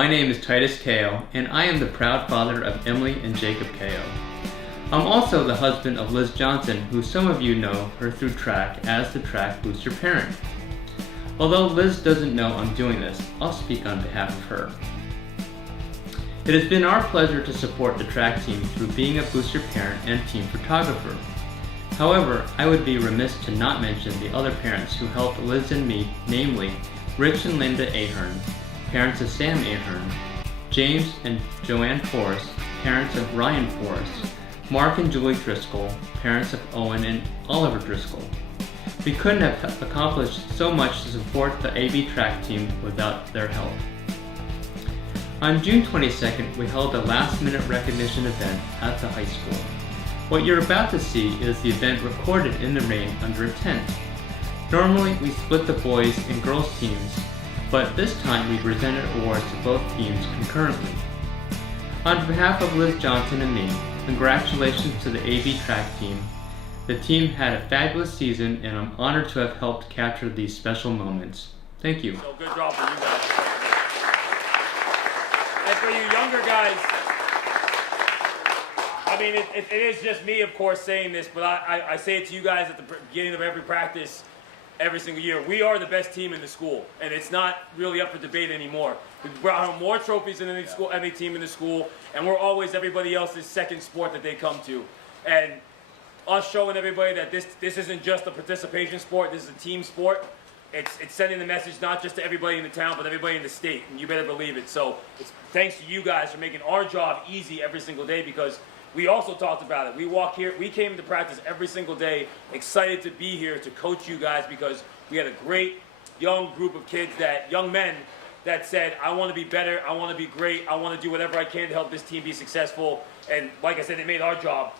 my name is Titus Kao, and I am the proud father of Emily and Jacob Kao. I'm also the husband of Liz Johnson, who some of you know her through track as the track booster parent. Although Liz doesn't know I'm doing this, I'll speak on behalf of her. It has been our pleasure to support the track team through being a booster parent and team photographer. However, I would be remiss to not mention the other parents who helped Liz and me, namely Rich and Linda Ahern, parents of Sam Ahern, James and Joanne Forrest, parents of Ryan Forrest, Mark and Julie Driscoll, parents of Owen and Oliver Driscoll. We couldn't have accomplished so much to support the AV track team without their help. On June 22nd, we held a last-minute recognition event at the high school. What you're about to see is the event recorded in the rain under a tent. Normally, we split the boys and girls teams, but this time we presented awards to both teams concurrently. On behalf of Liz Johnson and me, congratulations to the AV track team. The team had a fabulous season, and I'm honored to have helped capture these special moments. Thank you. So good job for you guys. And for you younger guys, I mean, it is just me, of course, saying this, but I say it to you guys at the beginning of every practice, every single year. We are the best team in the school, and it's not really up for debate anymore. We've brought home more trophies than any team in the school, and we're always everybody else's second sport that they come to. And us showing everybody that this isn't just a participation sport, this is a team sport. It's sending the message not just to everybody in the town, but everybody in the state, and you better believe it. So it's thanks to you guys for making our job easy every single day, because we also talked about it. We walk here, we came to practice every single day, excited to be here to coach you guys, because we had a great young group of kids, young men, that said, I want to be better, I want to be great, I want to do whatever I can to help this team be successful. And like I said, it made our job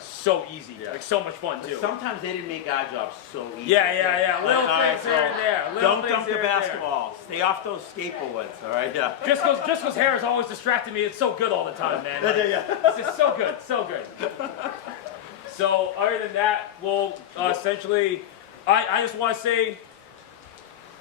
so easy, like so much fun too. But sometimes they didn't make our job so easy. Yeah. Little things here and there. Don't dump the basketball. Stay off those skateboards, all right? Yeah. Driscoll's hair is always distracting me. It's so good all the time, man. Like, it's just so good, so good. So other than that, we'll essentially, I just want to say,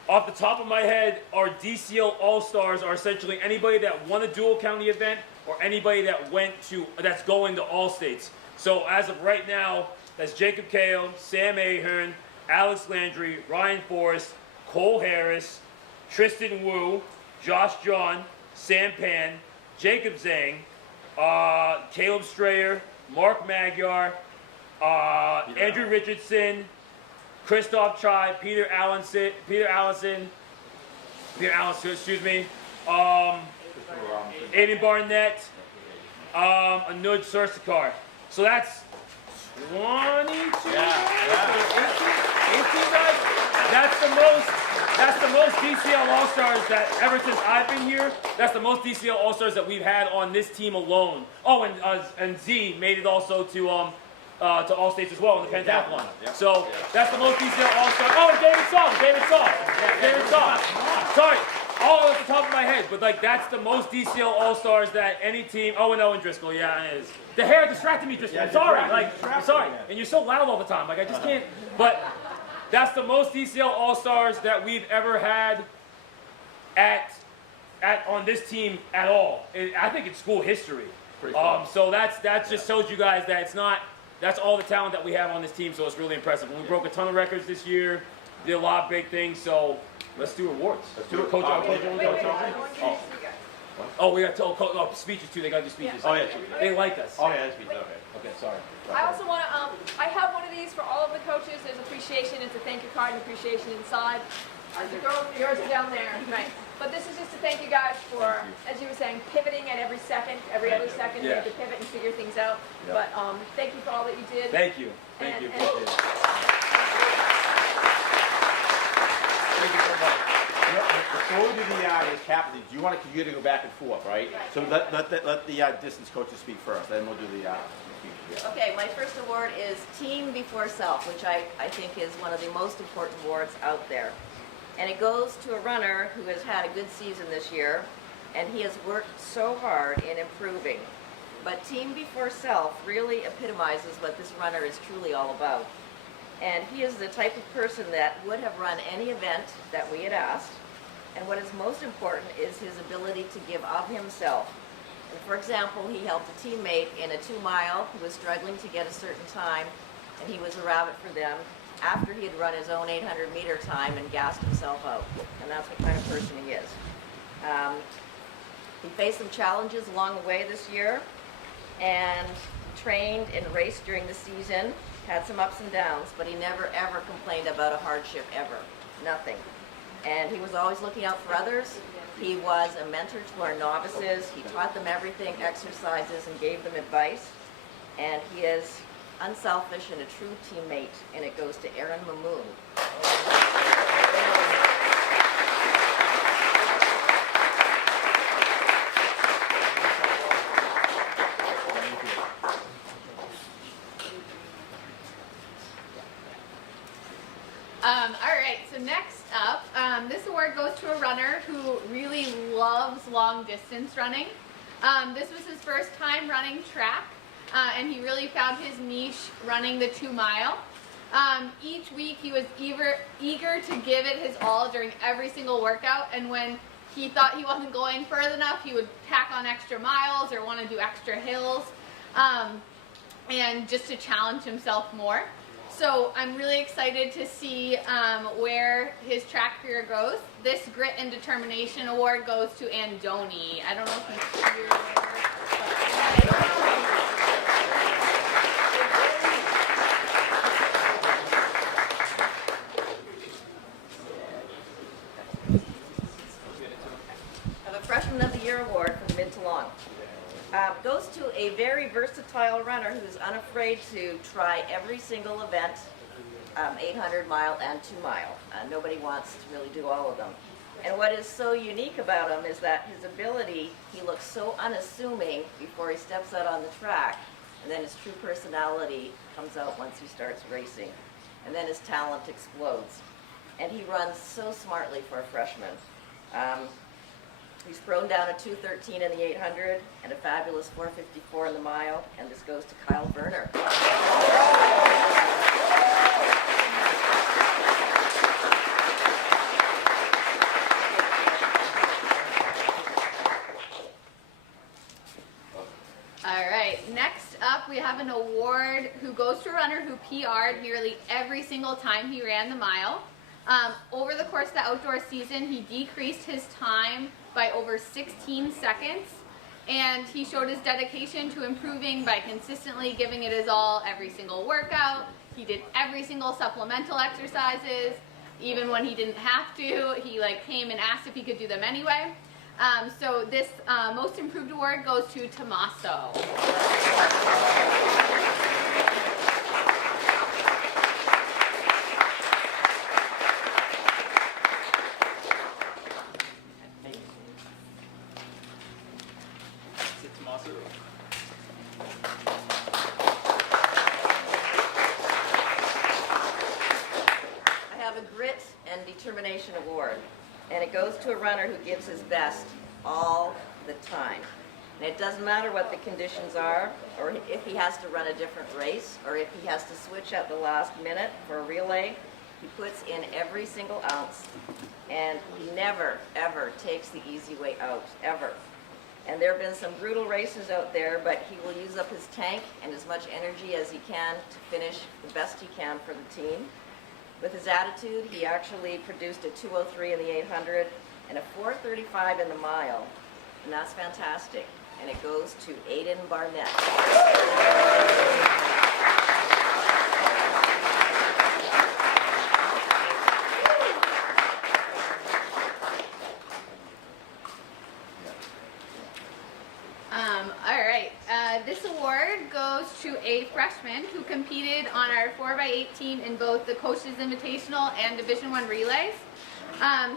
off the top of my head, our DCL All-Stars are essentially anybody that won a dual county event or anybody that's going to all states. So as of right now, that's Jacob Kao, Sam Ahern, Alex Landry, Ryan Forrest, Cole Harris, Tristan Wu, Josh John, Sam Pan, Jacob Zhang, Caleb Strayer, Mark Magyar, Andrew Richardson, Christoph Chai, Peter Allison, excuse me, Aiden Barnett, Anuj Sursakar. So that's 22 18 guys. That's the most DCL All-Stars that ever since I've been here. That's the most DCL All-Stars that we've had on this team alone. Oh, and Z made it also to all states as well in the pentathlon. So that's the most DCL All-Star. Oh, and David Saul. Sorry, all off the top of my head, but like that's the most DCL All-Stars that any team. Oh, and Owen Driscoll, yeah, it is. The hair distracted me, Driscoll. I'm sorry, and you're so loud all the time. Like I just can't. But that's the most DCL All-Stars that we've ever had on this team at all. I think it's school history. So that just shows you guys that it's not. That's all the talent that we have on this team, so it's really impressive. And we broke a ton of records this year, did a lot of big things, so let's do awards. Let's do it. Coach, we got to speeches too. They got to do speeches. Yeah. Oh, yeah. They like us. Oh, yeah, speeches. Okay, sorry. I also want to, I have one of these for all of the coaches. There's appreciation. It's a thank you card and appreciation inside. The girls, yours are down there. Right. But this is just to thank you guys for, as you were saying, pivoting at every other second, you have to pivot and figure things out. But thank you for all that you did. Thank you. Thank you. Thank you so much. Before we do the captain, do you want to go back and forth, right? So let the distance coaches speak first, then we'll do the speech. Okay, my first award is Team Before Self, which I think is one of the most important awards out there. And it goes to a runner who has had a good season this year, and he has worked so hard in improving. But Team Before Self really epitomizes what this runner is truly all about. And he is the type of person that would have run any event that we had asked. And what is most important is his ability to give of himself. And for example, he helped a teammate in a 2-mile who was struggling to get a certain time, and he was a rabbit for them after he had run his own 800-meter time and gassed himself out. And that's what kind of person he is. He faced some challenges along the way this year and trained and raced during the season, had some ups and downs, but he never ever complained about a hardship ever, nothing. And he was always looking out for others. He was a mentor to our novices. He taught them everything, exercises, and gave them advice. And he is unselfish and a true teammate, and it goes to Aaron Mamoon. All right, so next up, this award goes to a runner who really loves long distance running. This was his first time running track, and he really found his niche running the 2-mile. Each week he was eager to give it his all during every single workout, and when he thought he wasn't going further enough, he would tack on extra miles or want to do extra hills, and just to challenge himself more. So I'm really excited to see where his track career goes. This Grit and Determination Award goes to Andoni. I don't know if he's here. I have a Freshman of the Year award for the mid to long. Goes to a very versatile runner who's unafraid to try every single event, 800-mile and 2-mile. Nobody wants to really do all of them. And what is so unique about him is that his ability, he looks so unassuming before he steps out on the track, and then his true personality comes out once he starts racing. And then his talent explodes. And he runs so smartly for a freshman. He's thrown down a 2:13 in the 800 and a fabulous 4:54 in the mile, and this goes to Kyle Werner. All right, next up we have an award who goes to a runner who PR'd nearly every single time he ran the mile. Over the course of the outdoor season, he decreased his time by over 16 seconds, and he showed his dedication to improving by consistently giving it his all every single workout. He did every single supplemental exercises, even when he didn't have to. He came and asked if he could do them anyway. So this Most Improved Award goes to Tommaso. Determination Award, and it goes to a runner who gives his best all the time. And it doesn't matter what the conditions are, or if he has to run a different race, or if he has to switch at the last minute for a relay, he puts in every single ounce, and he never, ever takes the easy way out, ever. And there have been some brutal races out there, but he will use up his tank and as much energy as he can to finish the best he can for the team. With his attitude, he actually produced a 2:03 in the 800 and a 4:35 in the mile, and that's fantastic. And it goes to Aiden Barnett. All right, this award goes to a freshman who competed on our 4x8 team in both the Coaches Invitational and Division I relays.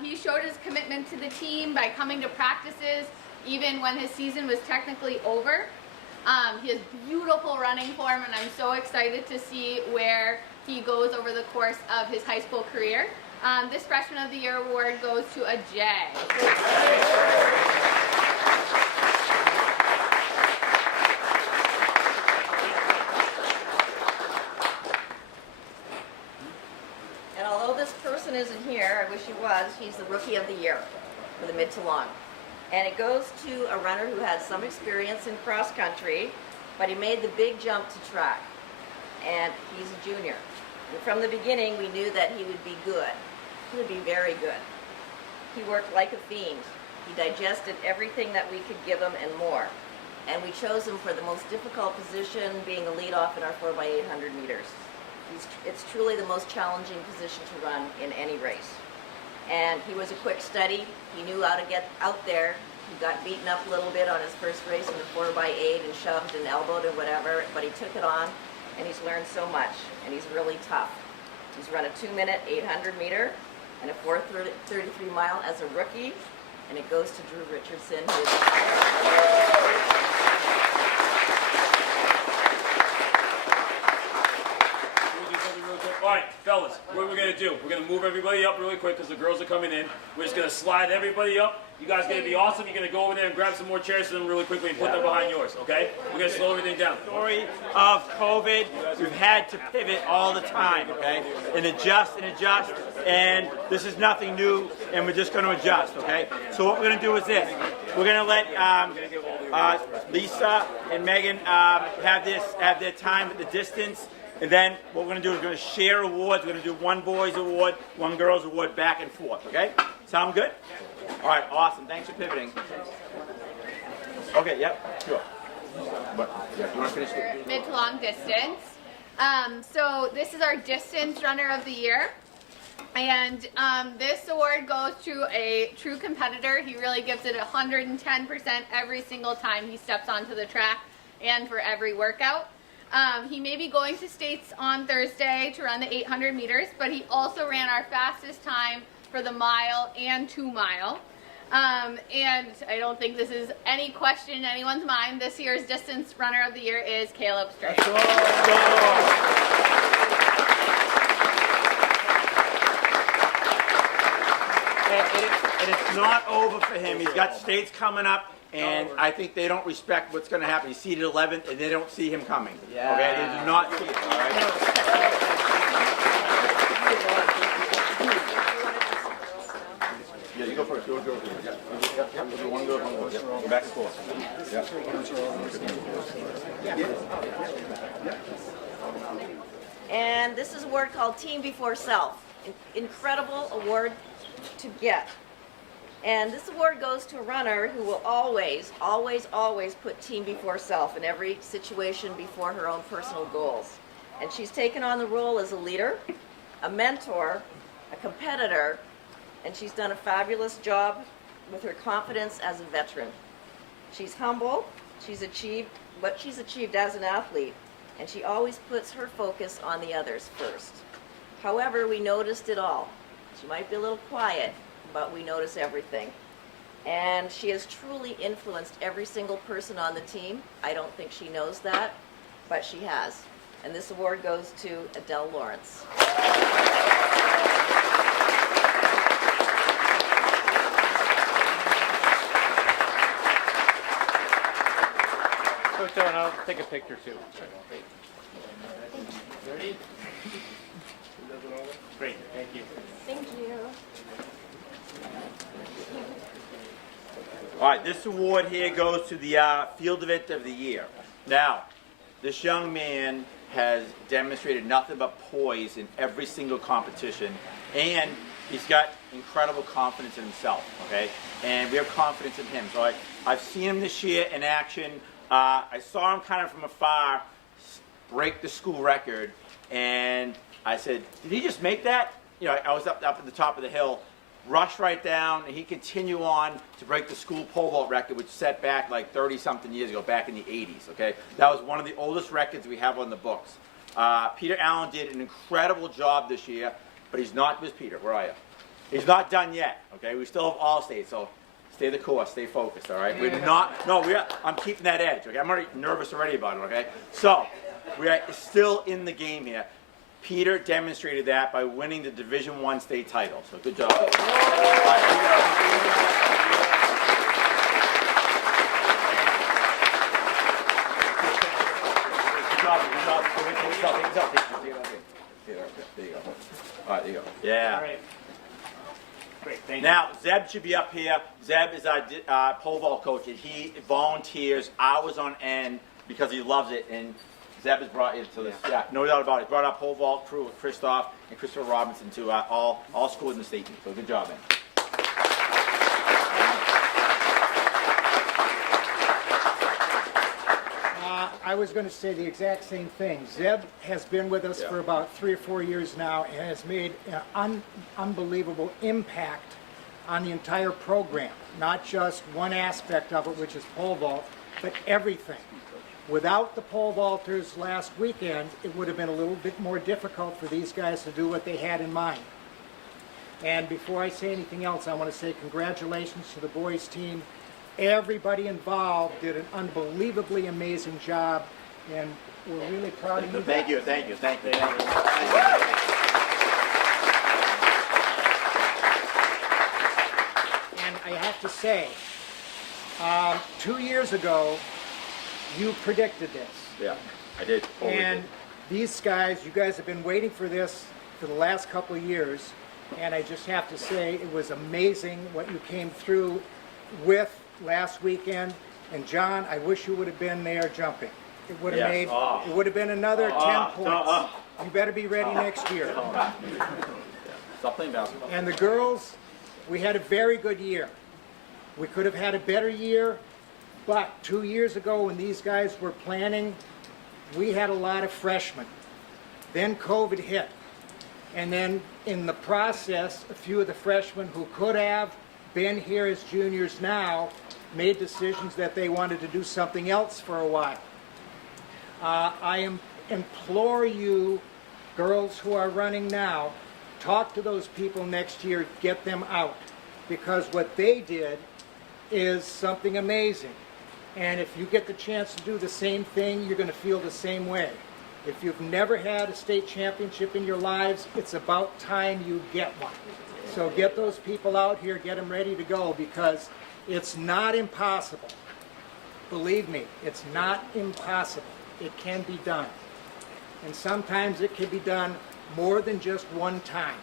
He showed his commitment to the team by coming to practices even when his season was technically over. He has beautiful running form, and I'm so excited to see where he goes over the course of his high school career. This Freshman of the Year award goes to Ajay. And although this person isn't here, I wish he was, he's the Rookie of the Year. for the mid to long. And it goes to a runner who has some experience in cross country, but he made the big jump to track. And he's a junior. And from the beginning, we knew that he would be good. He would be very good. He worked like a fiend. He digested everything that we could give him and more. And we chose him for the most difficult position, being a leadoff in our 4x800 meters. It's truly the most challenging position to run in any race. And he was a quick study. He knew how to get out there. He got beaten up a little bit on his first race in the 4x8 and shoved and elbowed and whatever, but he took it on, and he's learned so much, and he's really tough. He's run a 2-minute 800 meter and a 4:33 mile as a rookie, and it goes to Drew Richardson, who is All right, fellas, what are we going to do? We're going to move everybody up really quick because the girls are coming in. We're just going to slide everybody up. You guys are going to be awesome. You're going to go over there and grab some more chairs for them really quickly and put them behind yours, okay? We're going to slow everything down. Story of COVID, we've had to pivot all the time, okay? And adjust, and this is nothing new, and we're just going to adjust, okay? So what we're going to do is this. We're going to let Lisa and Megan have their time at the distance. And then what we're going to do is we're going to share awards. We're going to do one boys award, one girls award, back and forth, okay? Sound good? All right, awesome. Thanks for pivoting. Okay, yep, sure. But, yeah, you want to finish the Mid to long distance. So this is our distance runner of the year. And this award goes to a true competitor. He really gives it 110% every single time he steps onto the track and for every workout. He may be going to States on Thursday to run the 800 meters, but he also ran our fastest time for the mile and 2 mile. And I don't think this is any question in anyone's mind. This year's distance runner of the year is Caleb Strait. And it's not over for him. He's got States coming up. And I think they don't respect what's going to happen. He's seated 11th, and they don't see him coming. Yeah. Okay, they do not see it. All right. Yeah, you go first. Go. Yeah. One go. Go back and forth. Yeah. And this is an award called Team Before Self. Incredible award to get. And this award goes to a runner who will always put team before self in every situation before her own personal goals. And she's taken on the role as a leader, a mentor, a competitor, and she's done a fabulous job with her confidence as a veteran. She's humble, she's achieved what she's achieved as an athlete, and she always puts her focus on the others first. However, we noticed it all. She might be a little quiet, but we notice everything. And she has truly influenced every single person on the team. I don't think she knows that, but she has. And this award goes to Adele Lawrence. Coach Owen, I'll take a picture too. Ready? Great, thank you. Thank you. All right, this award here goes to the Field Event of the Year. Now, this young man has demonstrated nothing but poise in every single competition, and he's got incredible confidence in himself, okay? And we have confidence in him. So I've seen him this year in action. I saw him kind of from afar break the school record, and I said, did he just make that? You know, I was up at the top of the hill, rushed right down, and he continued on to break the school pole vault record, which set back like 30-something years ago, back in the 80s, okay? That was one of the oldest records we have on the books. Peter Allen did an incredible job this year, but he's not, where's Peter? Where are you? He's not done yet, okay? We still have all states, so stay the course, stay focused, all right? We're not, no, I'm keeping that edge, okay? I'm already nervous already about it, okay? So, we are still in the game here. Peter demonstrated that by winning the Division I state title. So good job. Good job. There you go. All right, there you go. Yeah. All right. Great, thank you. Now, Zeb should be up here. Zeb is our pole vault coach, and he volunteers hours on end because he loves it. And Zeb has brought into this, yeah, no doubt about it. He brought our pole vault crew with Christoph and Christopher Robinson to all schools in the state team. So good job, man. I was going to say the exact same thing. Zeb has been with us for about 3 or 4 years now and has made an unbelievable impact on the entire program. Not just one aspect of it, which is pole vault, but everything. Without the pole vaulters last weekend, it would have been a little bit more difficult for these guys to do what they had in mind. And before I say anything else, I want to say congratulations to the boys team. Everybody involved did an unbelievably amazing job, and we're really proud of you. Thank you, thank you, thank you. Thank you. And I have to say, 2 years ago, you predicted this. Yeah, I did. And these guys, you guys have been waiting for this for the last couple of years, and I just have to say it was amazing what you came through with last weekend. And John, I wish you would have been there jumping. It would have Yes. it would have been another 10 points. You better be ready next year. Stop playing basketball. And the girls, we had a very good year. We could have had a better year, but 2 years ago when these guys were planning, we had a lot of freshmen. Then COVID hit. And then in the process, a few of the freshmen who could have been here as juniors now made decisions that they wanted to do something else for a while. I implore you, girls who are running now, talk to those people next year, get them out. Because what they did is something amazing. And if you get the chance to do the same thing, you're going to feel the same way. If you've never had a state championship in your lives, it's about time you get one. So get those people out here, get them ready to go, because it's not impossible. Believe me, it's not impossible. It can be done. And sometimes it can be done more than just one time.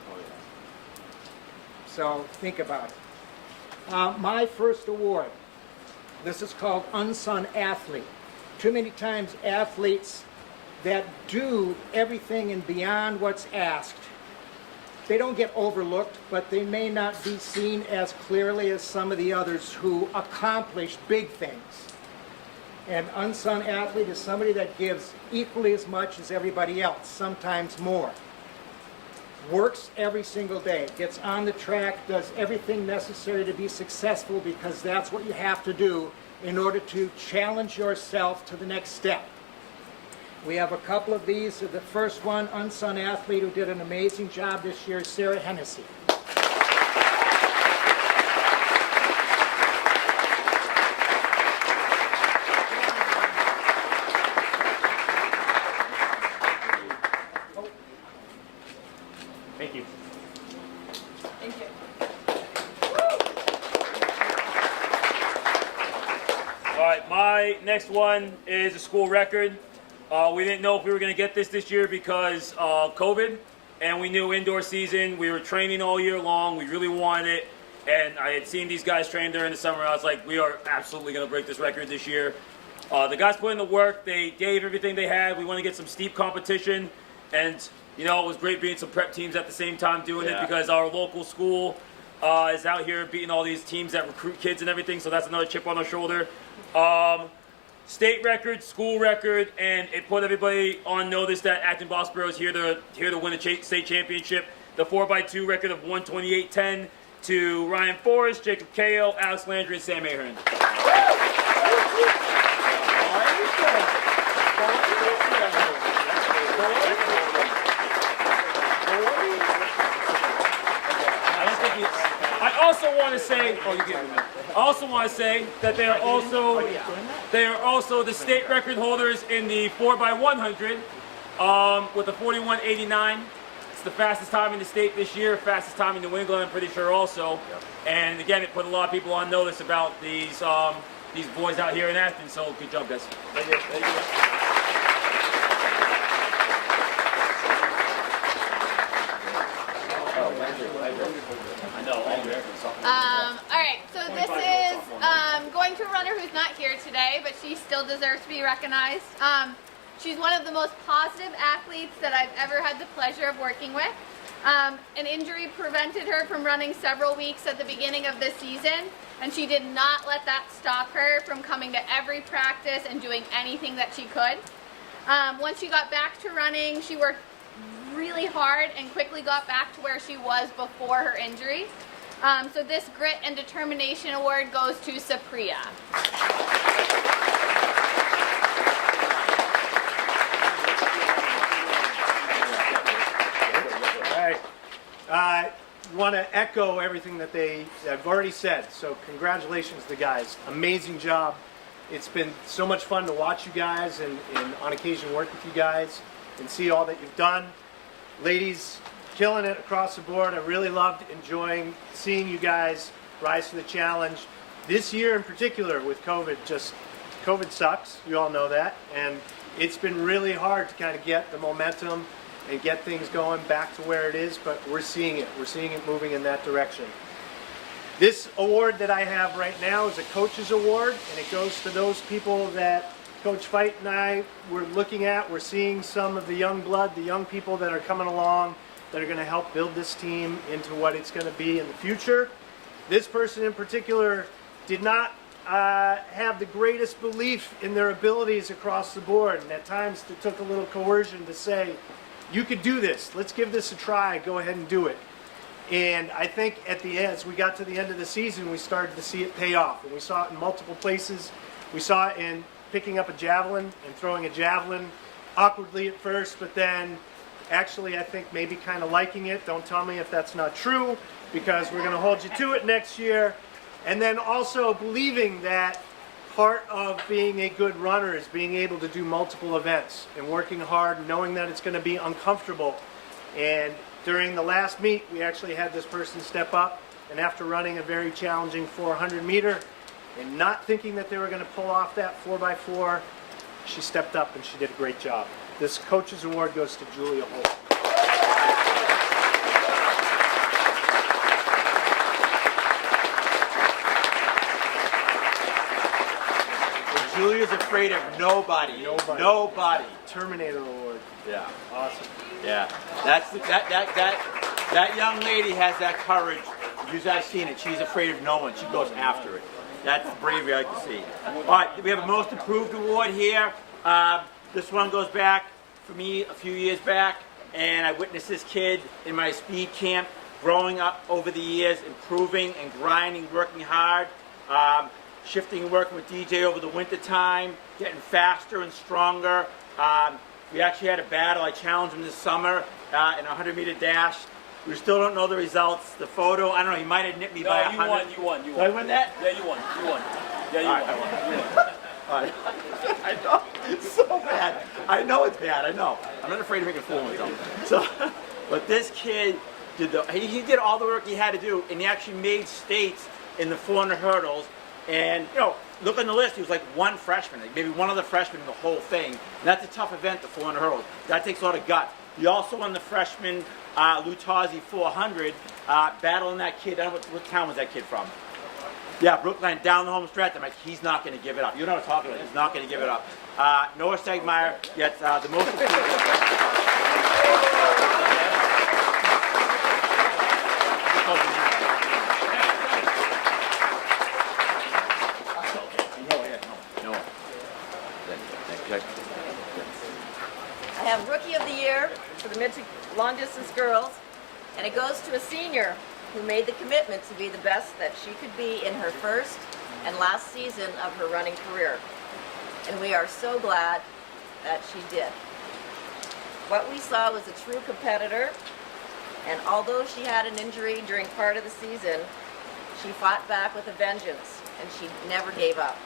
So think about it. My first award, this is called Unsung Athlete. Too many times athletes that do everything and beyond what's asked, they don't get overlooked, but they may not be seen as clearly as some of the others who accomplish big things. An unsung athlete is somebody that gives equally as much as everybody else, sometimes more. Works every single day, gets on the track, does everything necessary to be successful, because that's what you have to do in order to challenge yourself to the next step. We have a couple of these. The first one, unsung athlete who did an amazing job this year, Sarah Hennessy. Thank you. Thank you. All right, my next one is a school record. We didn't know if we were going to get this year because of COVID, and we knew indoor season. We were training all year long. We really wanted it, and I had seen these guys train during the summer. I was like, we are absolutely going to break this record this year. The guys put in the work. They gave everything they had. We want to get some steep competition, and you know, it was great being some prep teams at the same time doing it, because our local school is out here beating all these teams that recruit kids and everything, so that's another chip on our shoulder. State record, school record, and it put everybody on notice that Acton Bosboro is here to win a state championship. The 4x2 record of 128.10 to Ryan Forrest, Jacob Kao, Alex Landry, and Sam Ahern. I also want to say, I also want to say that they are also the state record holders in the 4x100 with a 41.89. It's the fastest time in the state this year, fastest time in New England, I'm pretty sure also. And again, it put a lot of people on notice about these boys out here in Acton. So good job, guys. Thank you. Thank you. I know. to be recognized. She's one of the most positive athletes that I've ever had the pleasure of working with. An injury prevented her from running several weeks at the beginning of this season, and she did not let that stop her from coming to every practice and doing anything that she could. Once she got back to running, she worked really hard and quickly got back to where she was before her injury. So this Grit and Determination Award goes to Supriya. I want to echo everything that I've already said. So congratulations to the guys. Amazing job. It's been so much fun to watch you guys and on occasion work with you guys and see all that you've done. Ladies, killing it across the board. I really loved enjoying seeing you guys rise to the challenge. This year in particular with COVID sucks. You all know that. And it's been really hard to kind of get the momentum and get things going back to where it is, but we're seeing it. We're seeing it moving in that direction. This award that I have right now is a coach's award, and it goes to those people that Coach Fight and I were looking at. We're seeing some of the young blood, the young people that are coming along that are going to help build this team into what it's going to be in the future. This person in particular did not have the greatest belief in their abilities across the board, and at times it took a little coercion to say, you could do this. Let's give this a try. Go ahead and do it. And I think as we got to the end of the season, we started to see it pay off. And we saw it in multiple places. We saw it in picking up a javelin and throwing a javelin awkwardly at first, but then actually I think maybe kind of liking it. Don't tell me if that's not true, because we're going to hold you to it next year. And then also believing that part of being a good runner is being able to do multiple events and working hard, knowing that it's going to be uncomfortable. And during the last meet, we actually had this person step up, and after running a very challenging 400 meter and not thinking that they were going to pull off that 4x4, she stepped up and she did a great job. This coach's award goes to Julia Holt. Julia's afraid of nobody. Nobody. Terminator Award. Yeah. Awesome. Yeah. That young lady has that courage. You guys seen it. She's afraid of no one. She goes after it. That's the bravery I like to see. All right, we have a Most Improved Award here. This one goes back for me a few years back, and I witnessed this kid in my speed camp growing up over the years, improving and grinding, working hard. Shifting and working with DJ over the winter time, getting faster and stronger. We actually had a battle. I challenged him this summer in a 100-meter dash. We still don't know the results. The photo, I don't know, he might have nipped me by 100. You won. Did I win that? Yeah, you won. Yeah, you All right, won. I won. All right. I know, it's so bad. I know it's bad, I know. I'm not afraid to make a fool of myself. So, but this kid he did all the work he had to do, and he actually made states in the 400 hurdles. And, you know, look on the list, he was like one freshman, like maybe one other freshman in the whole thing. And that's a tough event, the 400 hurdles. That takes a lot of guts. He also won the freshman Lutazzi 400, battling that kid. I don't know what town was that kid from? Yeah, Brookline, down the home stretch. I'm like, he's not going to give it up. You know what I'm talking about. He's not going to give it up. Noah Stegmeyer gets the most I have Rookie of the Year for the mid to long distance girls, and it goes to a senior who made the commitment to be the best that she could be in her first and last season of her running career. And we are so glad that she did. What we saw was a true competitor, and although she had an injury during part of the season, she fought back with a vengeance, and she never gave up.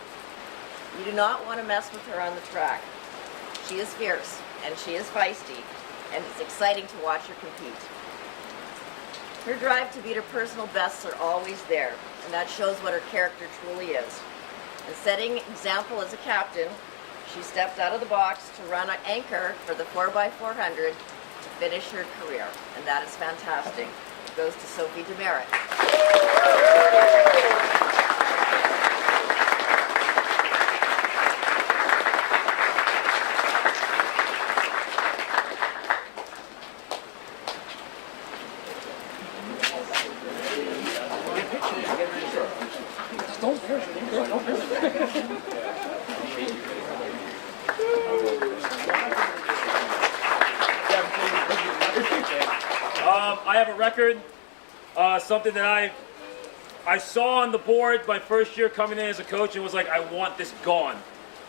You do not want to mess with her on the track. She is fierce, and she is feisty, and it's exciting to watch her compete. Her drive to beat her personal bests are always there, and that shows what her character truly is. And setting example as a captain, she stepped out of the box to run an anchor for the 4x400 to finish her career, and that is fantastic. It goes to Sophie Demerit. have a record, something that I saw on the board my first year coming in as a coach and was like, I want this gone.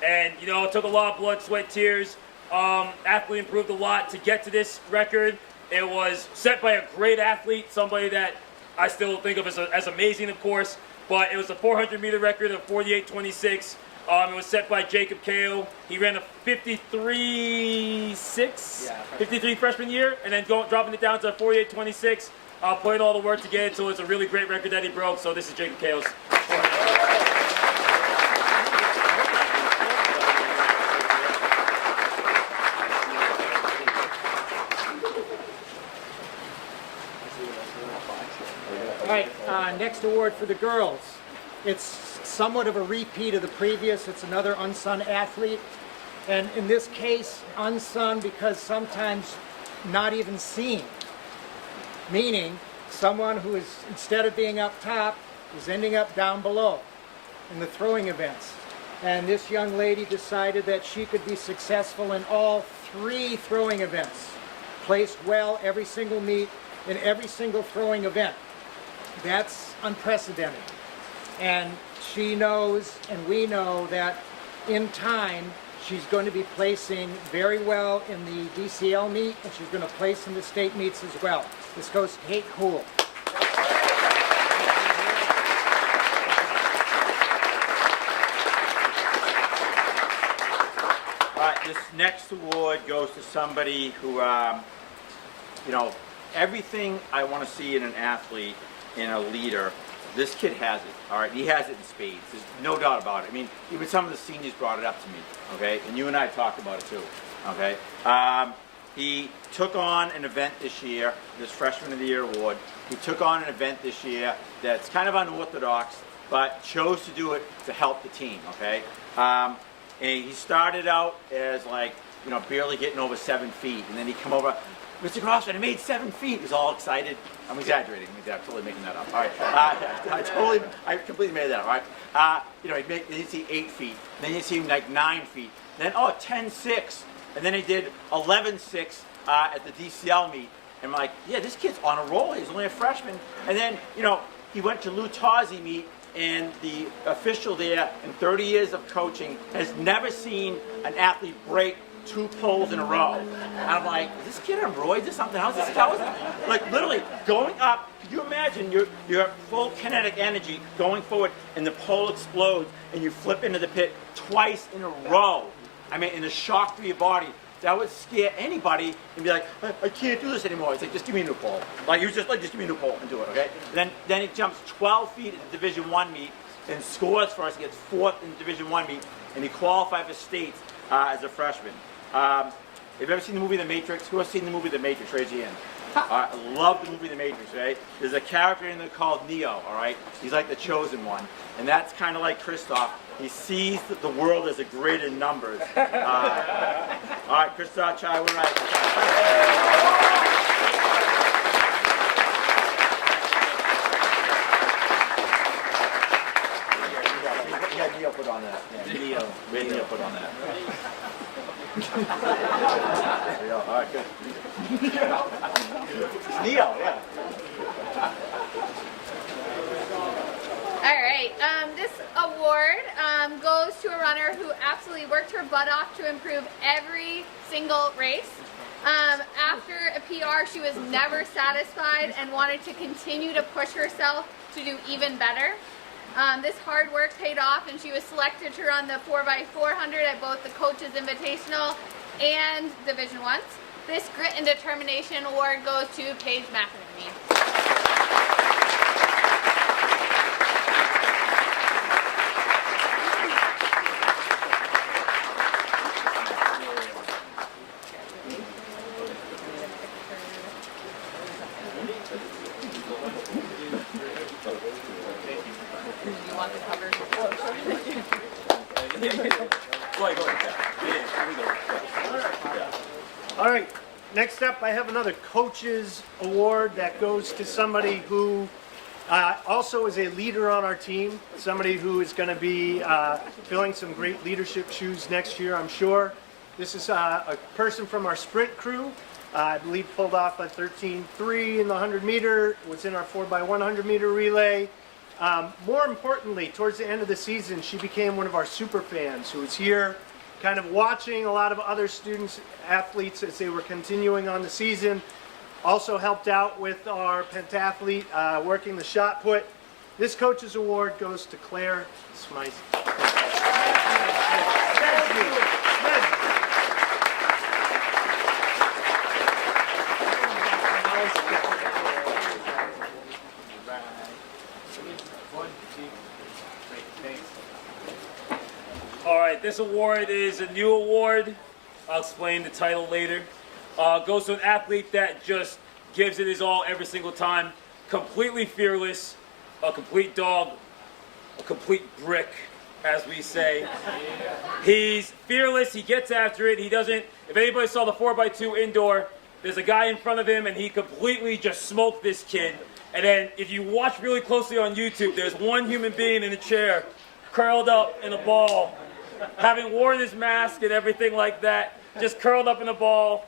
And, you know, it took a lot of blood, sweat, tears. Athlete improved a lot to get to this record. It was set by a great athlete, somebody that I still think of as amazing, of course. But it was a 400-meter record of 48.26. It was set by Jacob Kao. He ran a 53.6, 53 freshman year, and then dropping it down to a 48.26. Put in all the work to get it, so it's a really great record that he broke. So this is Jacob Kao's. All right, next award for the girls. It's somewhat of a repeat of the previous. It's another unsung athlete. And in this case, unsung because sometimes not even seen. Meaning, someone who is, instead of being up top, is ending up down below in the throwing events. And this young lady decided that she could be successful in all 3 throwing events. Placed well every single meet in every single throwing event. That's unprecedented. And she knows, and we know, that in time, she's going to be placing very well in the DCL meet, and she's going to place in the state meets as well. This goes to Kate Cool. All right, this next award goes to somebody who, you know, everything I want to see in an athlete, in a leader, this kid has it. All right, he has it in spades. There's no doubt about it. I mean, even some of the seniors brought it up to me. Okay, and you and I talked about it too. Okay, he took on an event this year, this Freshman of the Year award. He took on an event this year that's kind of unorthodox, but chose to do it to help the team. Okay, and he started out as like, you know, barely getting over 7 feet, and then he come over. Mr. Crossman, I made 7 feet. He was all excited. I'm exaggerating. I'm totally making that up. All right. I completely made that up. All right. You know, then you see 8 feet. Then you see him like 9 feet. Then, 10.6. And then he did 11.6 at the DCL meet. And I'm like, yeah, this kid's on a roll. He's only a freshman. And then, you know, he went to Lou Tozzi meet, and the official there in 30 years of coaching has never seen an athlete break 2 poles in a row. And I'm like, is this kid on roids or something? How's this? Like literally going up. Could you imagine your full kinetic energy going forward, and the pole explodes, and you flip into the pit twice in a row? I mean, in a shock to your body. That would scare anybody and be like, I can't do this anymore. It's like, just give me a new pole. Like, he was just like, just give me a new pole and do it, okay? Then he jumps 12 feet at the Division I meet and scores for us. He gets 4th in the Division I meet, and he qualified for states as a freshman. Have you ever seen the movie The Matrix? Who has seen the movie The Matrix? Raise your hand. I love the movie The Matrix, right? There's a character in there called Neo, all right? He's like the chosen one. And that's kind of like Christoph. He sees the world as a grid in numbers. All right, Christoph, Chai, we're right. You got Neo put on that. Yeah, Neo. We had Neo put on that. There we go. All right, good. Neo, yeah. All right, this award goes to a runner who absolutely worked her butt off to improve every single race. After a PR, she was never satisfied and wanted to continue to push herself to do even better. This hard work paid off, and she was selected to run the 4x400 at both the Coaches Invitational and Division I. This Grit and Determination award goes to Paige McInerney. All right, next up I have another coaches award that goes to somebody who also is a leader on our team, somebody who is going to be filling some great leadership shoes next year, I'm sure. This is a person from our sprint crew. I believe pulled off a 13.3 in the 100 meter, was in our 4x100 meter relay. More importantly, towards the end of the season, she became one of our super fans who was here kind of watching a lot of other students, athletes as they were continuing on the season. Also helped out with our pentathlete working the shot put. This coach's award goes to Claire Smythe. All right, this award is a new award. I'll explain the title later. Goes to an athlete that just gives it his all every single time. Completely fearless, a complete dog, a complete brick, as we say. He's fearless, he gets after it, he doesn't, if anybody saw the 4x2 indoor, there's a guy in front of him and he completely just smoked this kid. And then if you watch really closely on YouTube, there's one human being in a chair, curled up in a ball, having worn his mask and everything like that, just curled up in a ball.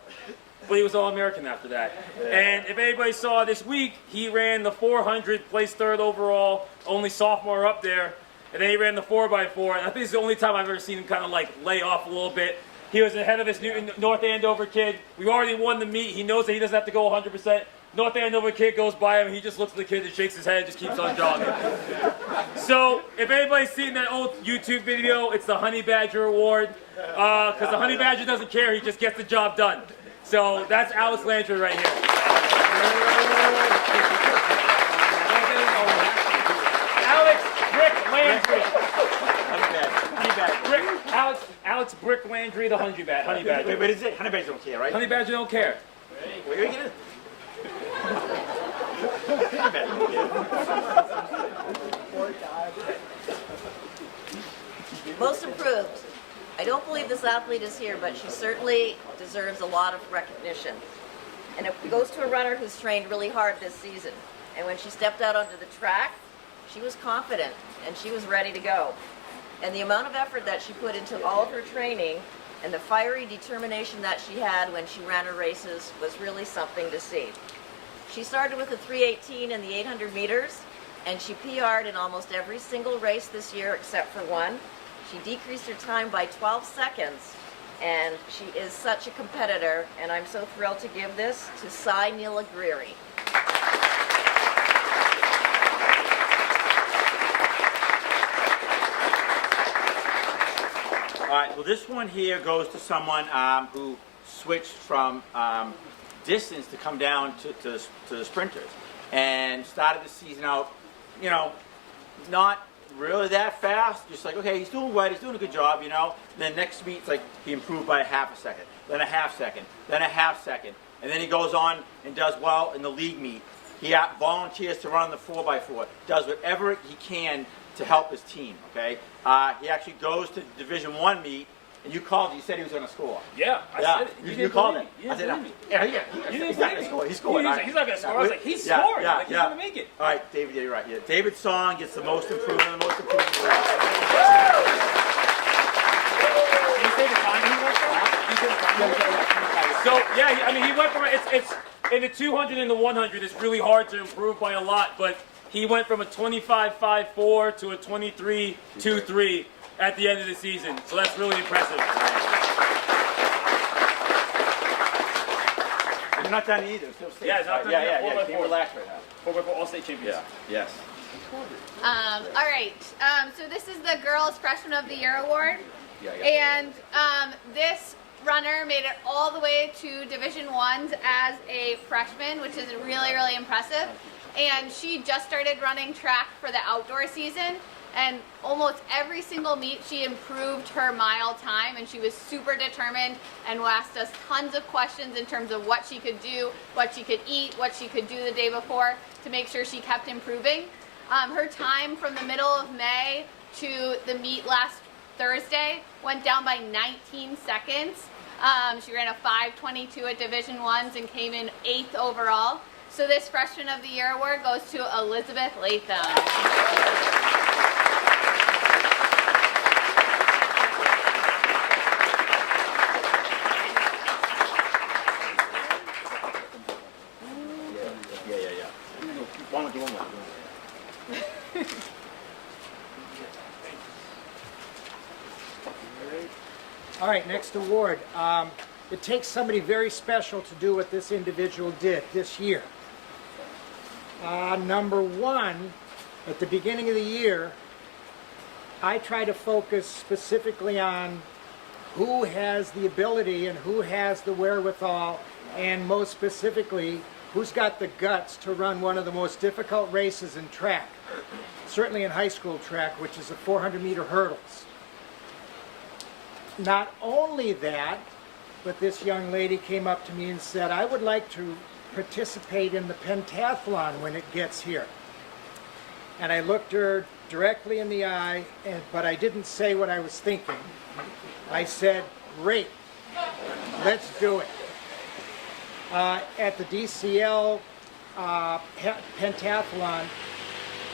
But he was All-American after that. And if anybody saw this week, he ran the 400, placed third overall, only sophomore up there. And then he ran the 4x4. And I think it's the only time I've ever seen him kind of like lay off a little bit. He was ahead of this North Andover kid. We already won the meet. He knows that he doesn't have to go 100%. North Andover kid goes by him, and he just looks at the kid and shakes his head and just keeps on jogging. So if anybody's seen that old YouTube video, it's the Honey Badger Award. Because the Honey Badger doesn't care. He just gets the job done. So that's Alex Landry right here. Alex Brick Landry. Alex Brick Landry, the Honey Badger. Wait, what is it? Honey Badger don't care, right? Honey Badger don't care. Wait, wait, get it. Most improved. I don't believe this athlete is here, but she certainly deserves a lot of recognition. And it goes to a runner who's trained really hard this season. And when she stepped out onto the track, she was confident and she was ready to go. And the amount of effort that she put into all of her training and the fiery determination that she had when she ran her races was really something to see. She started with a 3:18 in the 800 meters, and she PR'd in almost every single race this year except for one. She decreased her time by 12 seconds, and she is such a competitor, and I'm so thrilled to give this to Cy Neelagriri. All right, well, this one here goes to someone who switched from distance to come down to the sprinters and started the season out, you know, not really that fast, just like, okay, he's doing right, he's doing a good job, you know. Then next meet, it's like he improved by a half a second, then a half second, then a half second, and then he goes on and does well in the league meet. He volunteers to run the 4x4, does whatever he can to help his team, okay? He actually goes to Division I meet, and you called, you said he was going to score. Yeah, I said it. You called him. You I said, didn't yeah, believe he's not going to score. He scored. He's not going to score. I was like, he's scoring. Like, he's going to make it. All right, David, yeah, you're right. Yeah. David Song gets the most improved and the most improved. Can you say the time he went from? So, yeah, I mean, he went from, it's in the 200 and the 100, it's really hard to improve by a lot, but he went from a 25.54 to a 23.23 at the end of the season. So that's really impressive. You're not done either. Still Yeah, not done. Yeah. Be relaxed right now. 4x4 All-State champions. Yes. All right. So this is the Girls Freshman of the Year award, and this runner made it all the way to Division I's as a freshman, which is really, really impressive. And she just started running track for the outdoor season, and almost every single meet she improved her mile time, and she was super determined and asked us tons of questions in terms of what she could do, what she could eat, what she could do the day before to make sure she kept improving. Her time from the middle of May to the meet last Thursday went down by 19 seconds. She ran a 5:22 at Division I's and came in 8th overall. So this Freshman of the Year award goes to Elizabeth Latham. right, next award. It takes somebody very special to do what this individual did this year. Number one, at the beginning of the year, I try to focus specifically on who has the ability and who has the wherewithal, and most specifically, who's got the guts to run one of the most difficult races in track, certainly in high school track, which is the 400-meter hurdles. Not only that, but this young lady came up to me and said, I would like to participate in the pentathlon when it gets here. And I looked her directly in the eye, but I didn't say what I was thinking. I said, great, let's do it. At the DCL pentathlon,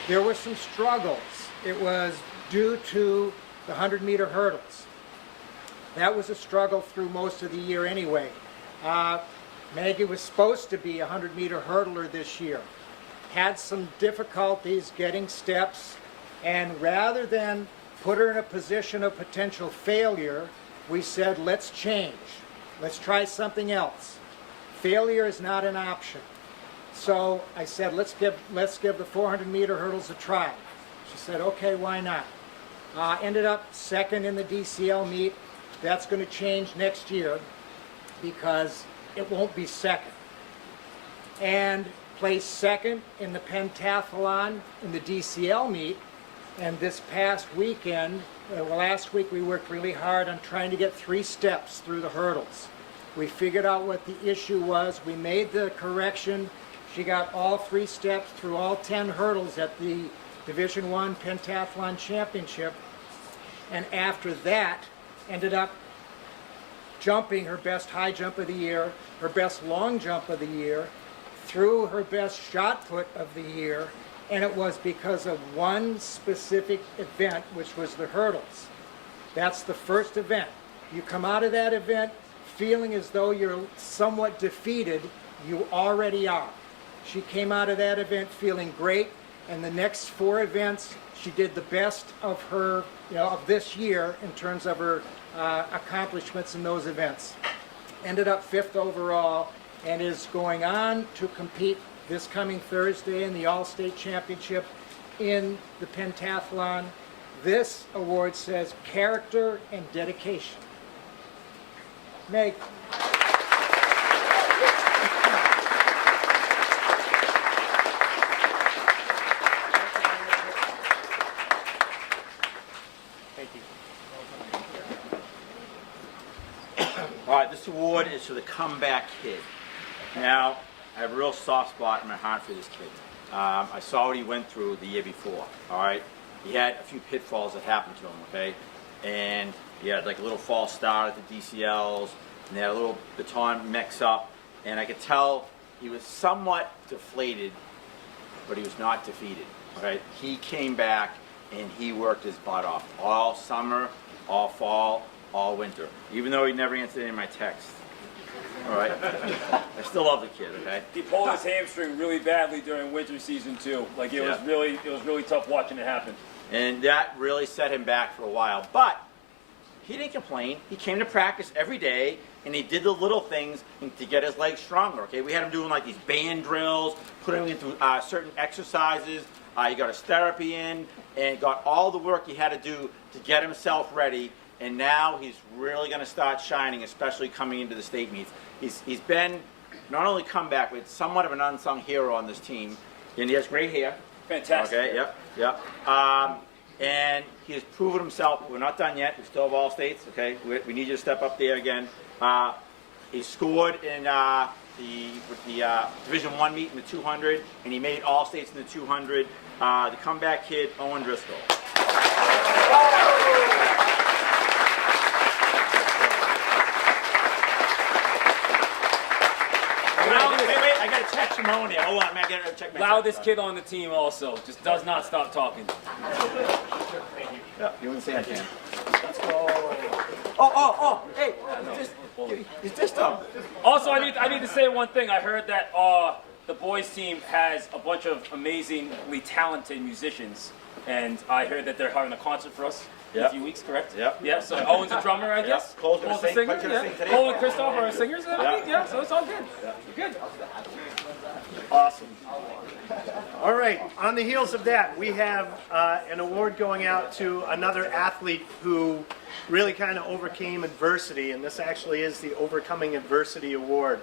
there were some struggles. It was due to the 100-meter hurdles. That was a struggle through most of the year anyway. Maggie was supposed to be a 100-meter hurdler this year. Had some difficulties getting steps, and rather than put her in a position of potential failure, we said, let's change. Let's try something else. Failure is not an option. So I said, let's give the 400-meter hurdles a try. She said, okay, why not? Ended up second in the DCL meet. That's going to change next year because it won't be second. And placed second in the pentathlon in the DCL meet. And this past weekend, last week we worked really hard on trying to get 3 steps through the hurdles. We figured out what the issue was. We made the correction. She got all 3 steps through all 10 hurdles at the Division I Pentathlon Championship. And after that, ended up jumping her best high jump of the year, her best long jump of the year, threw her best shot put of the year, and it was because of one specific event, which was the hurdles. That's the first event. You come out of that event feeling as though you're somewhat defeated, you already are. She came out of that event feeling great, and the next 4 events, she did the best of her, of this year in terms of her accomplishments in those events. Ended up 5th overall and is going on to compete this coming Thursday in the All-State Championship in the pentathlon. This award says character and dedication. Meg. All right, this award is for the comeback kid. Now, I have a real soft spot in my heart for this kid. I saw what he went through the year before, all right? He had a few pitfalls that happened to him, okay? And he had like a little false start at the DCLs, and they had a little baton mix-up, and I could tell he was somewhat deflated, but he was not defeated, okay? He came back, and he worked his butt off all summer, all fall, all winter, even though he never answered any of my texts. All right, I still love the kid. Okay. He pulled his hamstring really badly during winter season too. Like it was really tough watching it happen. And that really set him back for a while. But he didn't complain. He came to practice every day, and he did the little things to get his legs stronger. Okay, we had him doing like these band drills, putting him into certain exercises. He got his therapy in, and got all the work he had to do to get himself ready. And now he's really going to start shining, especially coming into the state meets. He's been not only come back, but somewhat of an unsung hero on this team. And he has great hair. Fantastic. Okay, yep. And he has proven himself. We're not done yet. We still have all states. Okay, we need you to step up there again. He scored in the Division I meet in the 200, and he made all states in the 200. The comeback kid, Owen Driscoll. Wait, I got to check Simone here. Hold on, man, I got to check my Loudest kid on the team also. Just does not stop talking. Yeah, you want to say I can. Let's go. Oh, hey, he's just up. Also, I need to say one thing. I heard that the boys team has a bunch of amazingly talented musicians, and I heard that they're having a concert for us. in Yep. a few weeks, correct? Yep. Yeah, so Owen's a drummer, I guess. Cole's gonna a sing- singer, Cole's gonna yeah. sing today. Cole and Christoph are singers and everything, Yeah. yeah, so it's all good. Good. Awesome. All right, on the heels of that, we have an award going out to another athlete who really kind of overcame adversity, and this actually is the Overcoming Adversity Award.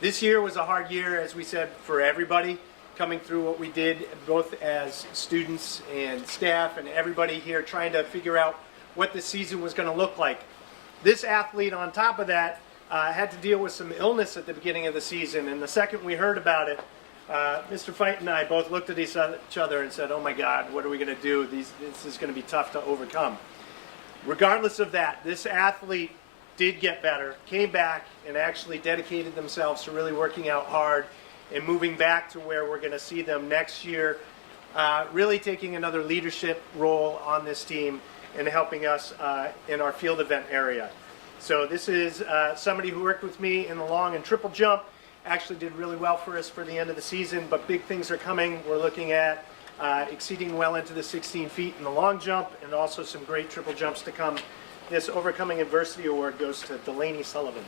This year was a hard year, as we said, for everybody, coming through what we did, both as students and staff and everybody here trying to figure out what the season was going to look like. This athlete, on top of that, had to deal with some illness at the beginning of the season, and the second we heard about it, Mr. Fight and I both looked at each other and said, oh my God, what are we going to do? This is going to be tough to overcome. Regardless of that, this athlete did get better, came back, and actually dedicated themselves to really working out hard and moving back to where we're going to see them next year, really taking another leadership role on this team and helping us in our field event area. So this is somebody who worked with me in the long and triple jump, actually did really well for us for the end of the season, but big things are coming. We're looking at exceeding well into the 16 feet in the long jump, and also some great triple jumps to come. This Overcoming Adversity Award goes to Delaney Sullivan.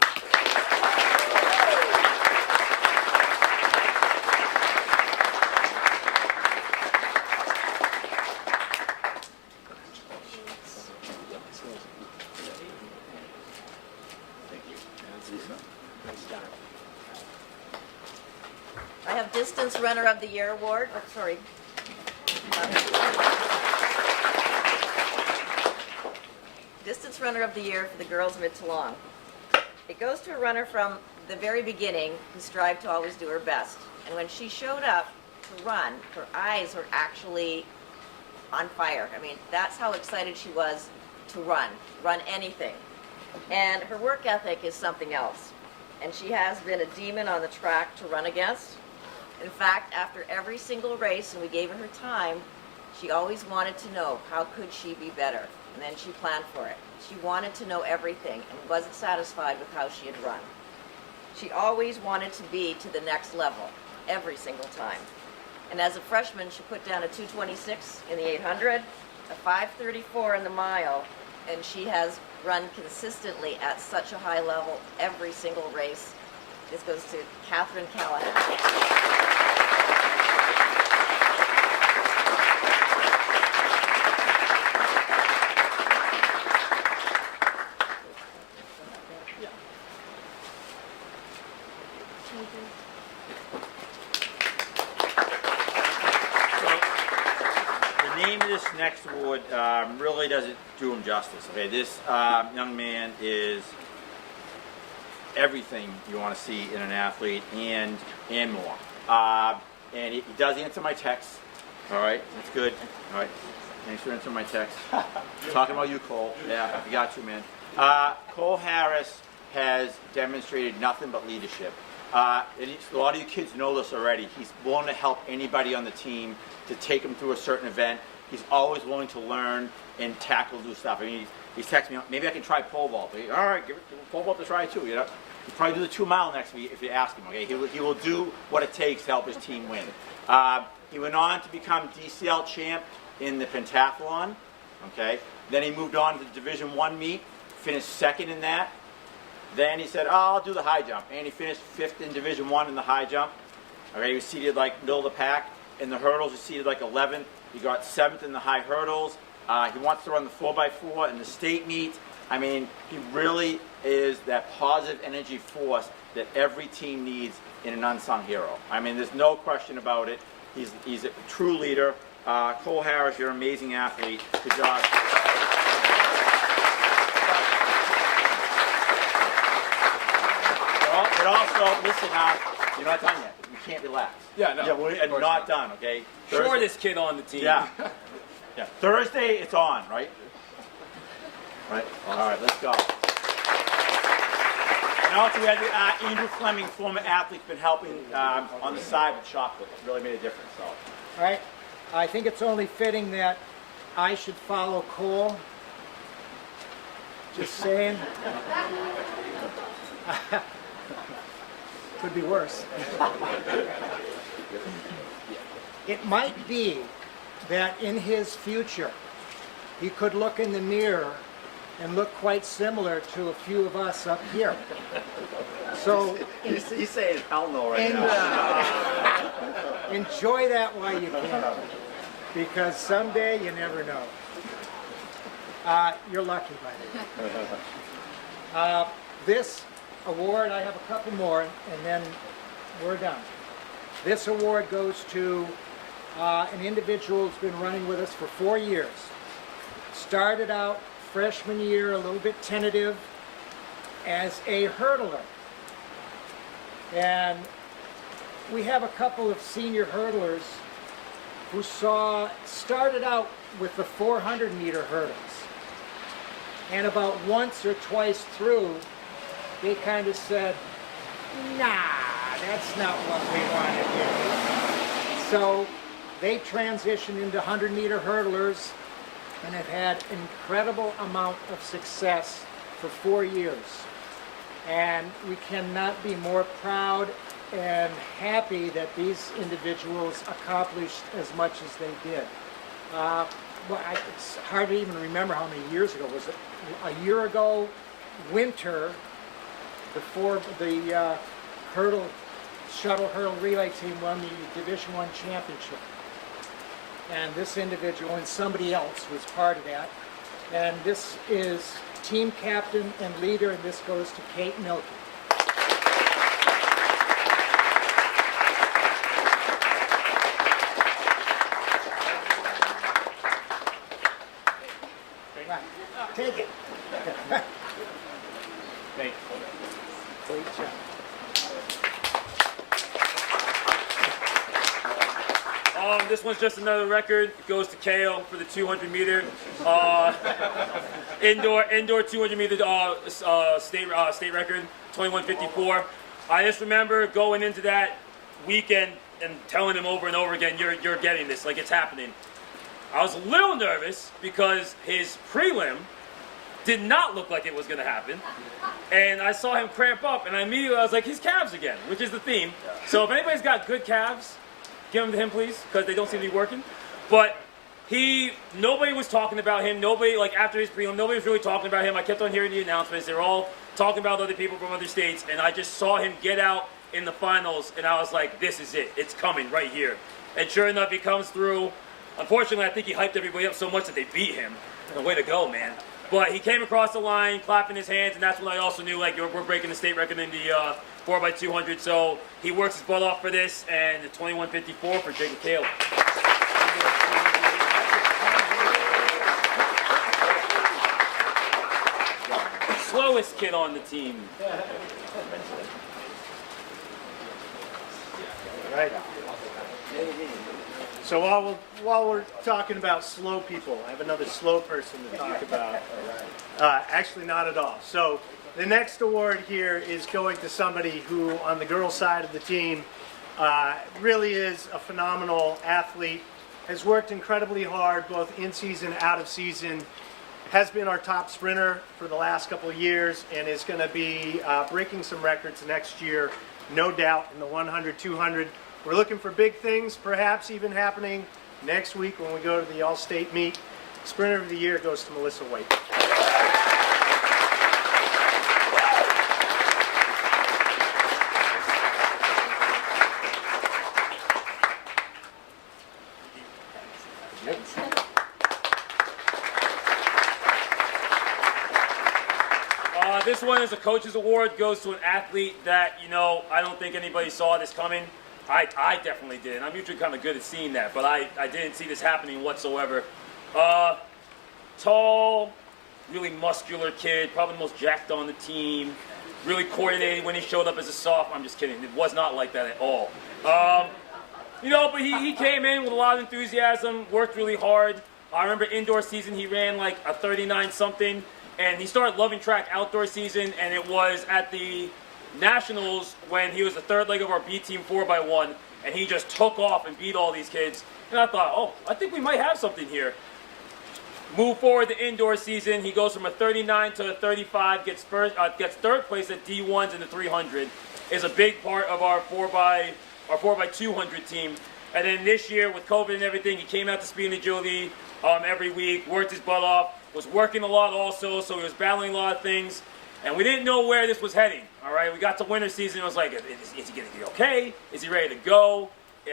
I have Distance Runner of the Year award. Oh, sorry. Distance Runner of the Year for the girls mid to long. It goes to a runner from the very beginning who strived to always do her best. And when she showed up to run, her eyes were actually on fire. I mean, that's how excited she was to run anything. And her work ethic is something else. And she has been a demon on the track to run against. In fact, after every single race, and we gave her her time, she always wanted to know how could she be better. And then she planned for it. She wanted to know everything and wasn't satisfied with how she had run. She always wanted to be to the next level, every single time. And as a freshman, she put down a 2:26 in the 800, a 5:34 in the mile, and she has run consistently at such a high level every single race. This goes to Catherine Callahan. The name of this next award really doesn't do him justice. Okay, this young man is everything you want to see in an athlete and more. And he does answer my texts. All right, that's good. All right, thanks for answering my text. Talking about you, Cole. Yeah, you got you, man. Cole Harris has demonstrated nothing but leadership. A lot of you kids know this already. He's willing to help anybody on the team to take him through a certain event. He's always willing to learn and tackle new stuff. I mean, he's texting me, maybe I can try pole vault. All right, give pole vault to try too. You know, he'll probably do the 2 mile next week if you ask him. Okay, he will do what it takes to help his team win. He went on to become DCL champ in the pentathlon. Okay, then he moved on to the Division I meet, finished second in that. Then he said, oh, I'll do the high jump. And he finished 5th in Division I in the high jump. Okay, he was seated like middle of the pack. In the hurdles, he was seated like 11th. He got 7th in the high hurdles. He wants to run the 4x4 in the state meet. I mean, he really is that positive energy force that every team needs in an unsung hero. I mean, there's no question about it. He's a true leader. Cole Harris, you're an amazing athlete. Good job. But also, listen, you're not done yet. You can't relax. Yeah, no. Yeah, we're not done, okay? Shortest kid on the team. Yeah. Yeah. Thursday, it's on, right? Right. All right, let's go. And also, we had Andrew Fleming, former athlete, been helping on the side with chocolate. It really made a difference. So. All right. I think it's only fitting that I should follow Cole. Just saying. Could be worse. It might be that in his future, he could look in the mirror and look quite similar to a few of us up here. So He's saying hell no right now. enjoy that while you can, because someday you never know. You're lucky by that. This award, I have a couple more, and then we're done. This award goes to an individual who's been running with us for 4 years. Started out freshman year a little bit tentative as a hurdler. And we have a couple of senior hurdlers who started out with the 400-meter hurdles. And about once or twice through, they kind of said, nah, that's not what we want to do. So they transitioned into 100-meter hurdlers and have had an incredible amount of success for 4 years. And we cannot be more proud and happy that these individuals accomplished as much as they did. It's hard to even remember how many years ago. Was it a year ago, winter, before the shuttle hurdle relay team won the Division I championship. And this individual and somebody else was part of that. And this is team captain and leader, and this goes to Kate Milky. Take it. Thanks. Great job. This one's just another record. It goes to KO for the 200 meter indoor 200 meter state record, 21:54. I just remember going into that weekend and telling him over and over again, "You're getting this, like it's happening." I was a little nervous because his prelim did not look like it was going to happen, and I saw him cramp up, and I was like, his calves again, which is the theme. So if anybody's got good calves, give them to him, please, because they don't seem to be working. But nobody was talking about him. Nobody, like after his prelim, nobody was really talking about him. I kept on hearing the announcements. They were all talking about other people from other states, and I just saw him get out in the finals, and I was like, this is it. It's coming right here. And sure enough, he comes through. Unfortunately, I think he hyped everybody up so much that they beat him. The way to go, man. But he came across the line, clapping his hands, and that's when I also knew, like, we're breaking the state record in the 4x200. So he works his butt off for this, and the 21:54 for Jacob Kale. Slowest kid on the team. Right. So while we're talking about slow people, I have another slow person to talk about. Actually, not at all. So the next award here is going to somebody who, on the girls' side of the team, really is a phenomenal athlete, has worked incredibly hard, both in season, out of season, has been our top sprinter for the last couple of years, and is going to be breaking some records next year, no doubt, in the 100, 200. We're looking for big things, perhaps even happening next week when we go to the All-State meet. Sprinter of the Year goes to Melissa White. This one is a coach's award, goes to an athlete that, I don't think anybody saw this coming. I definitely did. I'm usually kind of good at seeing that, but I didn't see this happening whatsoever. Tall, really muscular kid, probably the most jacked on the team, really coordinated when he showed up as a sophomore. I'm just kidding. It was not like that at all. But he came in with a lot of enthusiasm, worked really hard. I remember indoor season, he ran like a 39-something, and he started loving track outdoor season, and it was at the Nationals when he was the third leg of our B team 4x1, and he just took off and beat all these kids. And I thought, oh, I think we might have something here. Move forward the indoor season, he goes from a 39 to a 35, gets third place at D1s in the 300, is a big part of our 4x200 team. And then this year with COVID and everything, he came out to speed and agility, every week, worked his butt off, was working a lot also, so he was battling a lot of things. And we didn't know where this was heading, all right? We got to winter season, it was like, is he going to be okay? Is he ready to go?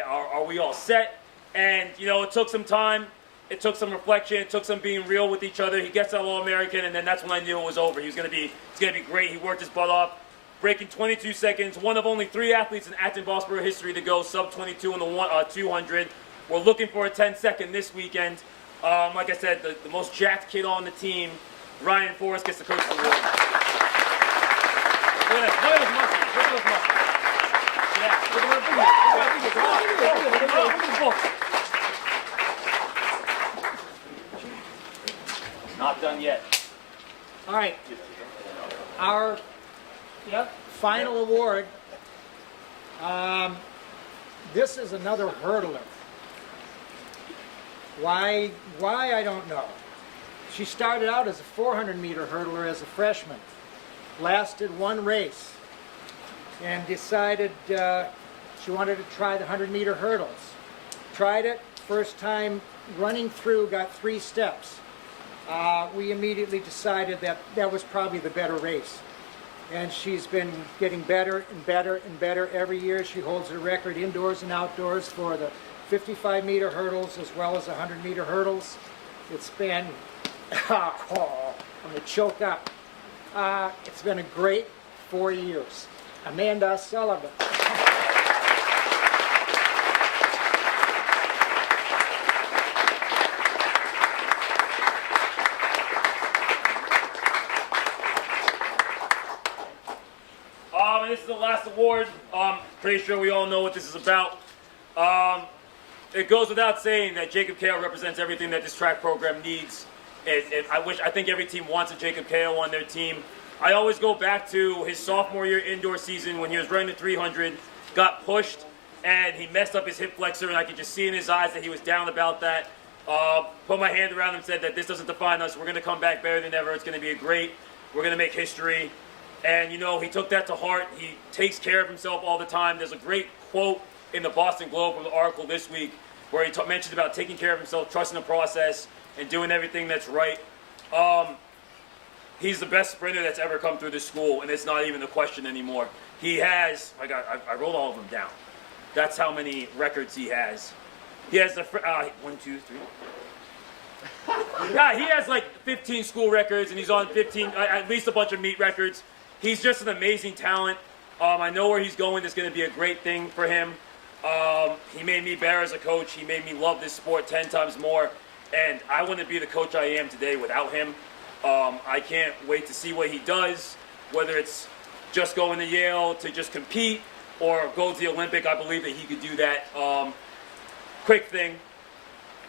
Are we all set? And, you know, it took some time. It took some reflection. It took some being real with each other. He gets that All-American, and then that's when I knew it was over. He's going to be great. He worked his butt off, breaking 22 seconds. One of only 3 athletes in Acton-Bosborough history to go sub-22 in the 200. We're looking for a 10-second this weekend. Like I said, the most jacked kid on the team, Ryan Forrest, gets the Coach of the Award. Look at those muscles. Look at those muscles. Yeah. Look at those muscles. Not done yet. All right. Our final award. This is another hurdler. Why I don't know. She started out as a 400-meter hurdler as a freshman. Lasted 1 race and decided she wanted to try the 100-meter hurdles. Tried it. First time running through, got 3 steps. We immediately decided that that was probably the better race. And she's been getting better and better and better every year. She holds the record indoors and outdoors for the 55-meter hurdles as well as 100-meter hurdles. It's been, I'm going to choke up. It's been a great 4 years. Amanda Sullivan. This is the last award. Pretty sure we all know what this is about. It goes without saying that Jacob Kao represents everything that this track program needs. I think every team wants a Jacob Kao on their team. I always go back to his sophomore year indoor season when he was running the 300, got pushed, and he messed up his hip flexor, and I could just see in his eyes that he was down about that. Put my hand around him and said that this doesn't define us. We're going to come back better than ever. It's going to be great. We're going to make history. And, you know, he took that to heart. He takes care of himself all the time. There's a great quote in the Boston Globe from the article this week where he mentions about taking care of himself, trusting the process, and doing everything that's right. He's the best sprinter that's ever come through this school, and it's not even a question anymore. He has, I wrote all of them down. That's how many records he has. He has the, 1, 2, 3. Yeah, he has like 15 school records, and he's on 15, at least a bunch of meet records. He's just an amazing talent. I know where he's going is going to be a great thing for him. He made me better as a coach. He made me love this sport 10 times more. And I wouldn't be the coach I am today without him. I can't wait to see what he does, whether it's just going to Yale to just compete or go to the Olympic. I believe that he could do that. Quick thing.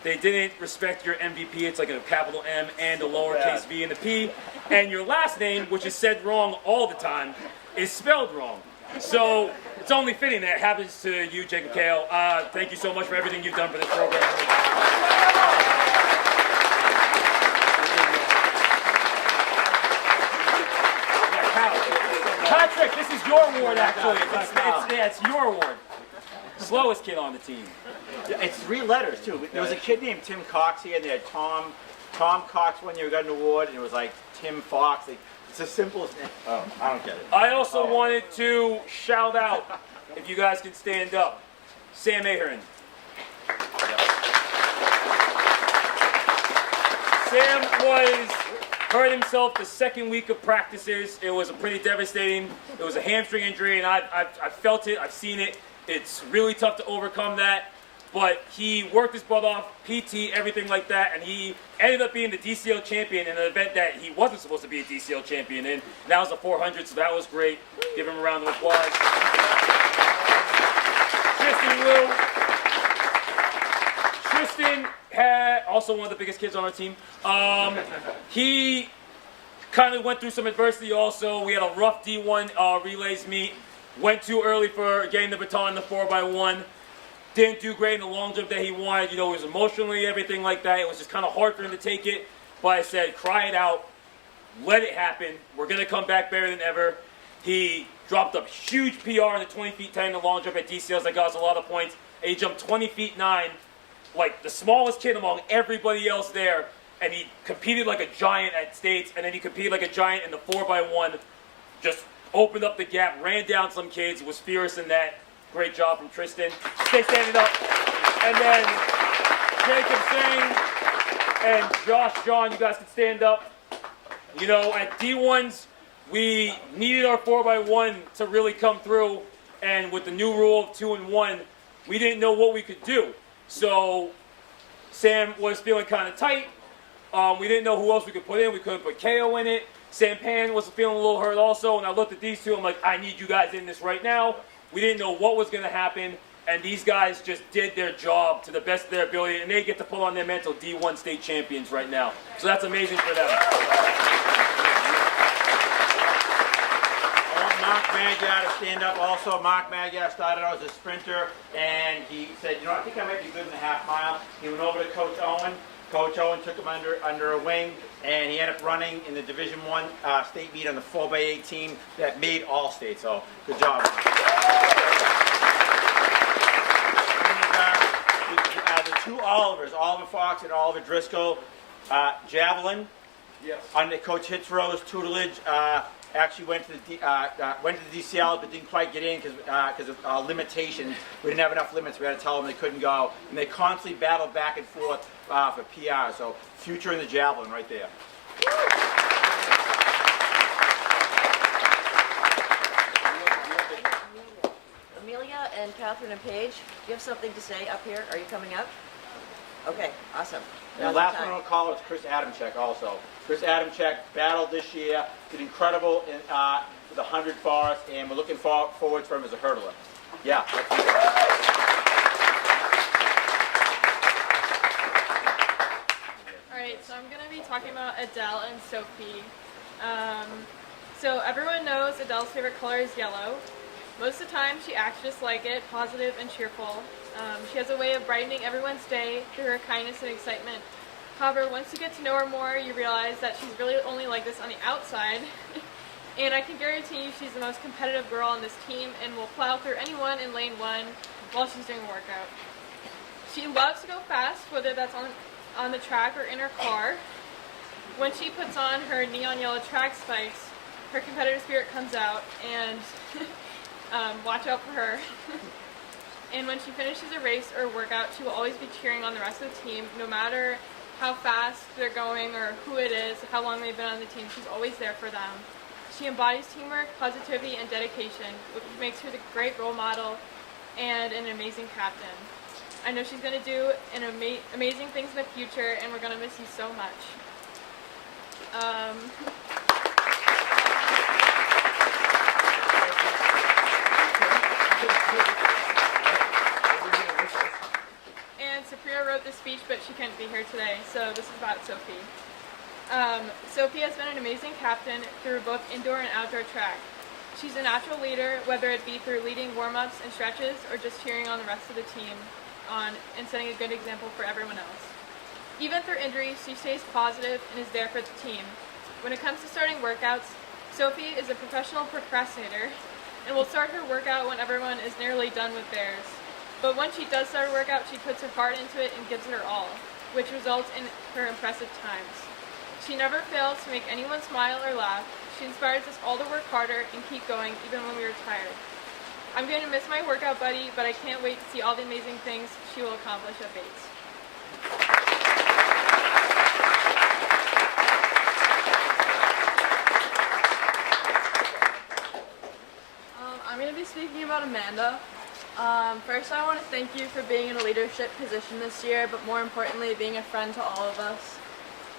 They didn't respect your MVP. It's like a capital M and a lowercase v and a P. And your last name, which is said wrong all the time, is spelled wrong. So it's only fitting that it happens to you, Jacob Kao. Thank you so much for everything you've done for this program. Patrick, this is your award, actually. It's your award. Slowest kid on the team. It's 3 letters, too. There was a kid named Tim Cox here, and they had Tom Cox one year got an award, and it was like Tim Fox. It's the simplest name. Oh, I don't get it. I also wanted to shout out, if you guys can stand up, Sam Ahern. Sam hurt himself the 2nd week of practices. It was pretty devastating. It was a hamstring injury, and I felt it. I've seen it. It's really tough to overcome that. But he worked his butt off, PT, everything like that, and he ended up being the DCL champion in an event that he wasn't supposed to be a DCL champion in. And that was a 400, so that was great. Give him a round of applause. Tristan had also one of the biggest kids on our team. He kind of went through some adversity also. We had a rough D1 relays meet. Went too early for getting the baton in the 4x1. Didn't do great in the long jump that he wanted. You know, it was emotionally, everything like that. It was just kind of hard for him to take it. But I said, cry it out. Let it happen. We're going to come back better than ever. He dropped a huge PR in the 20 feet 10 in the long jump at DCLs that got us a lot of points. And he jumped 20 feet 9 like the smallest kid among everybody else there, and he competed like a giant at states, and then he competed like a giant in the 4x1, just opened up the gap, ran down some kids, was fierce in that. Great job from Tristan. Stay standing up. And then Jacob Singh and Josh John, you guys can stand up. You know, at D1s, we needed our 4x1 to really come through, and with the new rule of 2 and 1, we didn't know what we could do. So Sam was feeling kind of tight. We didn't know who else we could put in. We couldn't put KO in it. Sampan was feeling a little hurt also, and I looked at these two. I'm like, I need you guys in this right now. We didn't know what was going to happen, and these guys just did their job to the best of their ability, and they get to pull on their mantle D1 state champions right now. So that's amazing for them. I want Mark Magyar to stand up also. Mark Magyar started out as a sprinter, and he said, you know, I think I might be good in the half mile. He went over to Coach Owen. Coach Owen took him under a wing, and he ended up running in the Division I state meet on the 4x8 team that made all states. So good job. The two Olivers, Oliver Fox and Oliver Driscoll, javelin. Yes. Under Coach Hitzrow's tutelage, actually went to the DCL but didn't quite get in because of limitations. We didn't have enough limits. We had to tell them they couldn't go, and they constantly battled back and forth for PR. So future in the javelin right there. Amelia and Catherine and Paige, do you have something to say up here? Are you coming up? Okay, awesome. And the last one I'll call is Chris Adamczyk also. Chris Adamczyk battled this year, did incredible in the 100 bars, and we're looking forward for him as a hurdler. Yeah. Alright, so I'm going to be talking about Adele and Sophie. So everyone knows Adele's favorite color is yellow. Most of the time she acts just like it, positive and cheerful. She has a way of brightening everyone's day through her kindness and excitement. However, once you get to know her more, you realize that she's really only like this on the outside. And I can guarantee you she's the most competitive girl on this team and will plow through anyone in lane 1 while she's doing a workout. She loves to go fast, whether that's on the track or in her car. When she puts on her neon yellow track spikes, her competitive spirit comes out, and watch out for her. And when she finishes a race or a workout, she will always be cheering on the rest of the team, no matter how fast they're going or who it is, how long they've been on the team. She's always there for them. She embodies teamwork, positivity, and dedication, which makes her the great role model and an amazing captain. I know she's going to do amazing things in the future, and we're going to miss you so much. And Sapria wrote this speech, but she couldn't be here today, so this is about Sophie. Sophie has been an amazing captain through both indoor and outdoor track. She's a natural leader, whether it be through leading warm-ups and stretches or just cheering on the rest of the team and setting a good example for everyone else. Even through injuries, she stays positive and is there for the team. When it comes to starting workouts, Sophie is a professional procrastinator and will start her workout when everyone is nearly done with theirs. But when she does start a workout, she puts her heart into it and gives it her all, which results in her impressive times. She never fails to make anyone smile or laugh. She inspires us all to work harder and keep going even when we are tired. I'm going to miss my workout buddy, but I can't wait to see all the amazing things she will accomplish at Bates. I'm going to be speaking about Amanda. First, I want to thank you for being in a leadership position this year, but more importantly, being a friend to all of us.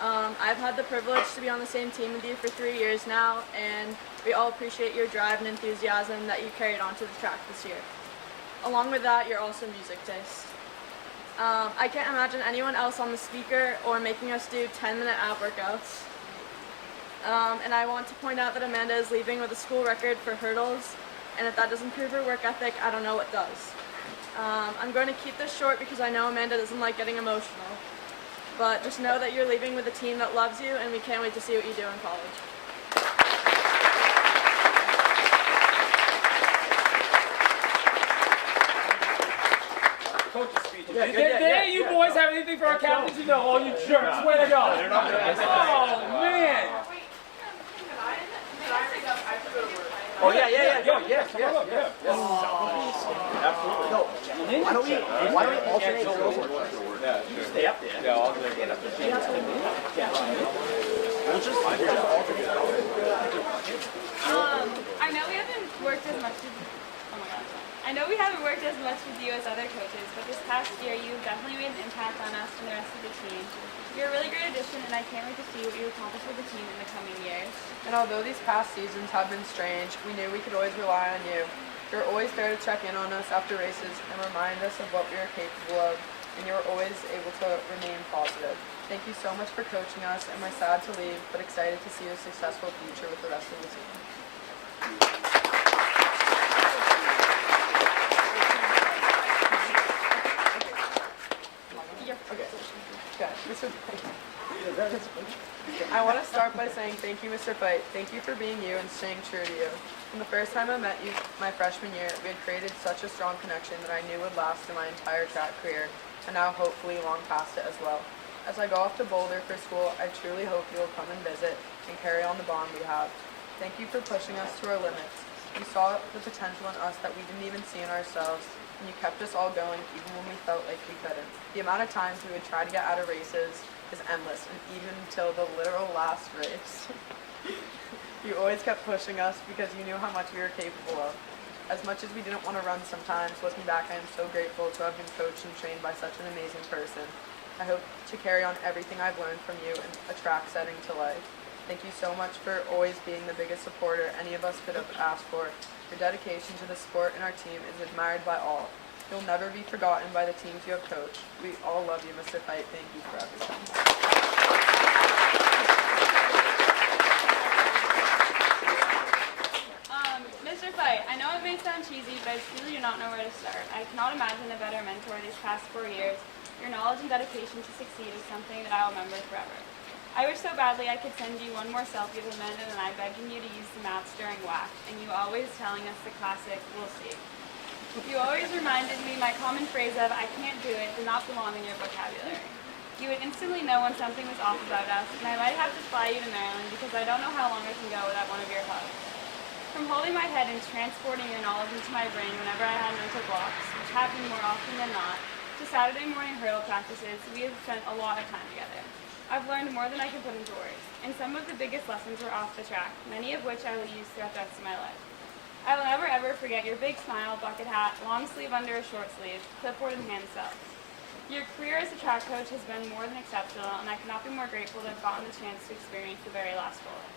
I've had the privilege to be on the same team with you for 3 years now, and we all appreciate your drive and enthusiasm that you carried onto the track this year. Along with that, your awesome music taste. I can't imagine anyone else on the speaker or making us do 10-minute ab workouts. And I want to point out that Amanda is leaving with a school record for hurdles, and if that doesn't prove her work ethic, I don't know what does. I'm going to keep this short because I know Amanda doesn't like getting emotional. But just know that you're leaving with a team that loves you, and we can't wait to see what you do in college. Coach's speech. There you boys guys have anything for our captains? You know, all you jerks. Way to go. Oh, man. Oh yeah. Yes. Absolutely. No. Why don't we alternate girls and boys? Yeah. You stay up there. Yeah, I'll get up there. We'll just alternate. I know we haven't worked as much with I know we haven't worked as much with you as other coaches, but this past year you've definitely made an impact on us and the rest of the team. You're a really great addition, and I can't wait to see what you accomplish with the team in the coming years. And although these past seasons have been strange, we knew we could always rely on you. You're always there to check in on us after races and remind us of what we are capable of, and you're always able to remain positive. Thank you so much for coaching us, and we're sad to leave, but excited to see a successful future with the rest of the team. I want to start by saying thank you, Mr. Fight. Thank you for being you and staying true to you. From the first time I met you my freshman year, we had created such a strong connection that I knew would last through my entire track career, and now hopefully long past it as well. As I go off to Boulder for school, I truly hope you will come and visit and carry on the bond we have. Thank you for pushing us to our limits. You saw the potential in us that we didn't even see in ourselves, and you kept us all going even when we felt like we couldn't. The amount of times we would try to get out of races is endless, and even until the literal last race. You always kept pushing us because you knew how much we were capable of. As much as we didn't want to run sometimes, looking back, I am so grateful to have been coached and trained by such an amazing person. I hope to carry on everything I've learned from you in a track setting to life. Thank you so much for always being the biggest supporter any of us could have asked for. Your dedication to the sport and our team is admired by all. You'll never be forgotten by the teams you have coached. We all love you, Mr. Fight. Thank you for everything. Mr. Fight, I know it may sound cheesy, but I truly do not know where to start. I cannot imagine a better mentor these past 4 years. Your knowledge and dedication to succeed is something that I will remember forever. I wish so badly I could send you one more selfie of Amanda and I begging you to use the mats during WAC, and you always telling us the classic, "We'll see." You always reminded me my common phrase of "I can't do it" did not belong in your vocabulary. You would instantly know when something was off about us, and I might have to fly you to Maryland because I don't know how long I can go without one of your hugs. From holding my head and transporting your knowledge into my brain whenever I had mental blocks, which happened more often than not, to Saturday morning hurdle practices, we have spent a lot of time together. I've learned more than I can put into words, and some of the biggest lessons were off the track, many of which I will use throughout the rest of my life. I will never ever forget your big smile, bucket hat, long sleeve under a short sleeve, clipboard in hand self. Your career as a track coach has been more than exceptional, and I cannot be more grateful to have gotten the chance to experience the very last bullet.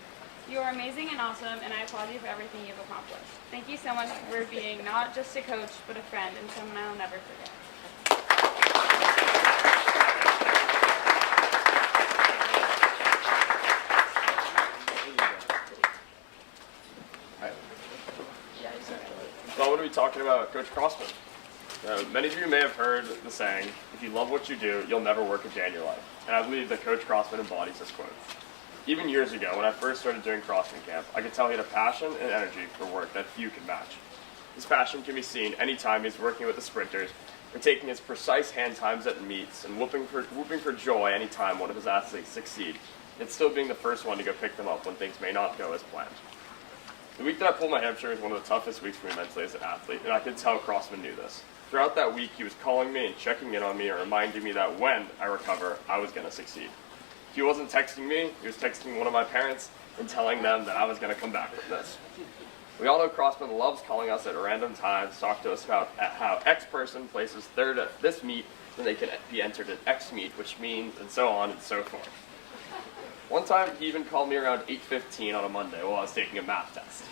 You are amazing and awesome, and I applaud you for everything you've accomplished. Thank you so much for being not just a coach, but a friend, and someone I will never forget. So I'm going to be talking about Coach Crossman. Many of you may have heard the saying, if you love what you do, you'll never work a day in your life. And I believe that Coach Crossman embodies this quote. Even years ago, when I first started doing CrossFit camp, I could tell he had a passion and energy for work that few can match. His passion can be seen anytime he's working with the sprinters, or taking his precise hand times at meets, and whooping for joy anytime one of his athletes succeed, and still being the first one to go pick them up when things may not go as planned. The week that I pulled my hamstring was one of the toughest weeks for me mentally as an athlete, and I could tell Crossman knew this. Throughout that week, he was calling me and checking in on me and reminding me that when I recover, I was going to succeed. If he wasn't texting me, he was texting one of my parents and telling them that I was going to come back from this. We all know Crossman loves calling us at random times, talk to us about how X person places third at this meet, then they can be entered at X meet, which means, and so on and so forth. One time, he even called me around 8:15 on a Monday while I was taking a math test.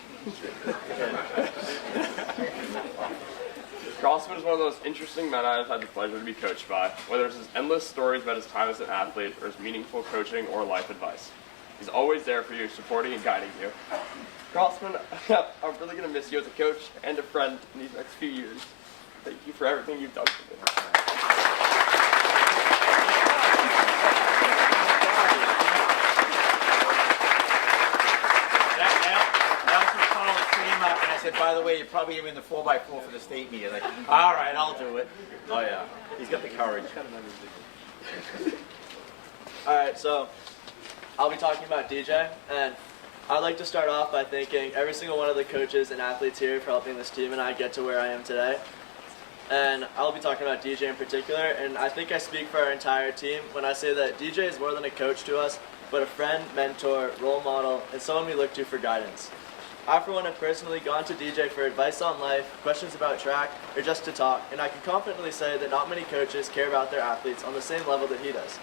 Crossman is one of the most interesting men I've had the pleasure to be coached by, whether it's his endless stories about his time as an athlete or his meaningful coaching or life advice. He's always there for you, supporting and guiding you. Crossman, I'm really going to miss you as a coach and a friend in these next few years. Thank you for everything you've done for me. Now it's called Team Up, and I said, by the way, you're probably giving the 4x4 for the state meet. Like, all right, I'll do it. Oh yeah, he's got the courage. Alright, so I'll be talking about DJ, and I'd like to start off by thanking every single one of the coaches and athletes here for helping this team and I get to where I am today. And I'll be talking about DJ in particular, and I think I speak for our entire team when I say that DJ is more than a coach to us, but a friend, mentor, role model, and someone we look to for guidance. I, for one, have personally gone to DJ for advice on life, questions about track, or just to talk, and I can confidently say that not many coaches care about their athletes on the same level that he does.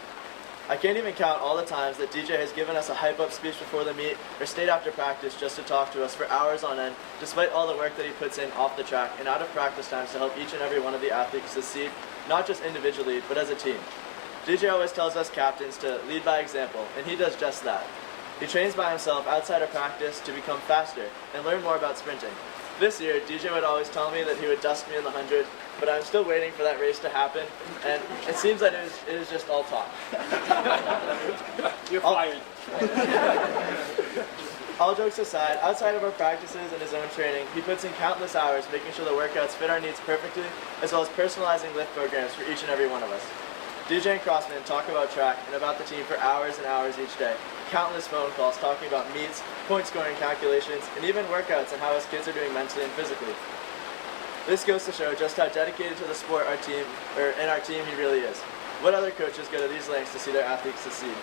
I can't even count all the times that DJ has given us a hype-up speech before the meet or stayed after practice just to talk to us for hours on end, despite all the work that he puts in off the track and out of practice times to help each and every one of the athletes succeed, not just individually, but as a team. DJ always tells us captains to lead by example, and he does just that. He trains by himself outside of practice to become faster and learn more about sprinting. This year, DJ would always tell me that he would dust me in the 100, but I'm still waiting for that race to happen, and it seems that it is just all talk. You're fired. All jokes aside, outside of our practices and his own training, he puts in countless hours making sure the workouts fit our needs perfectly, as well as personalizing lift programs for each and every one of us. DJ and Crossman talk about track and about the team for hours and hours each day. Countless phone calls talking about meets, point scoring calculations, and even workouts and how his kids are doing mentally and physically. This goes to show just how dedicated to the sport our team he really is. What other coaches go to these lengths to see their athletes succeed?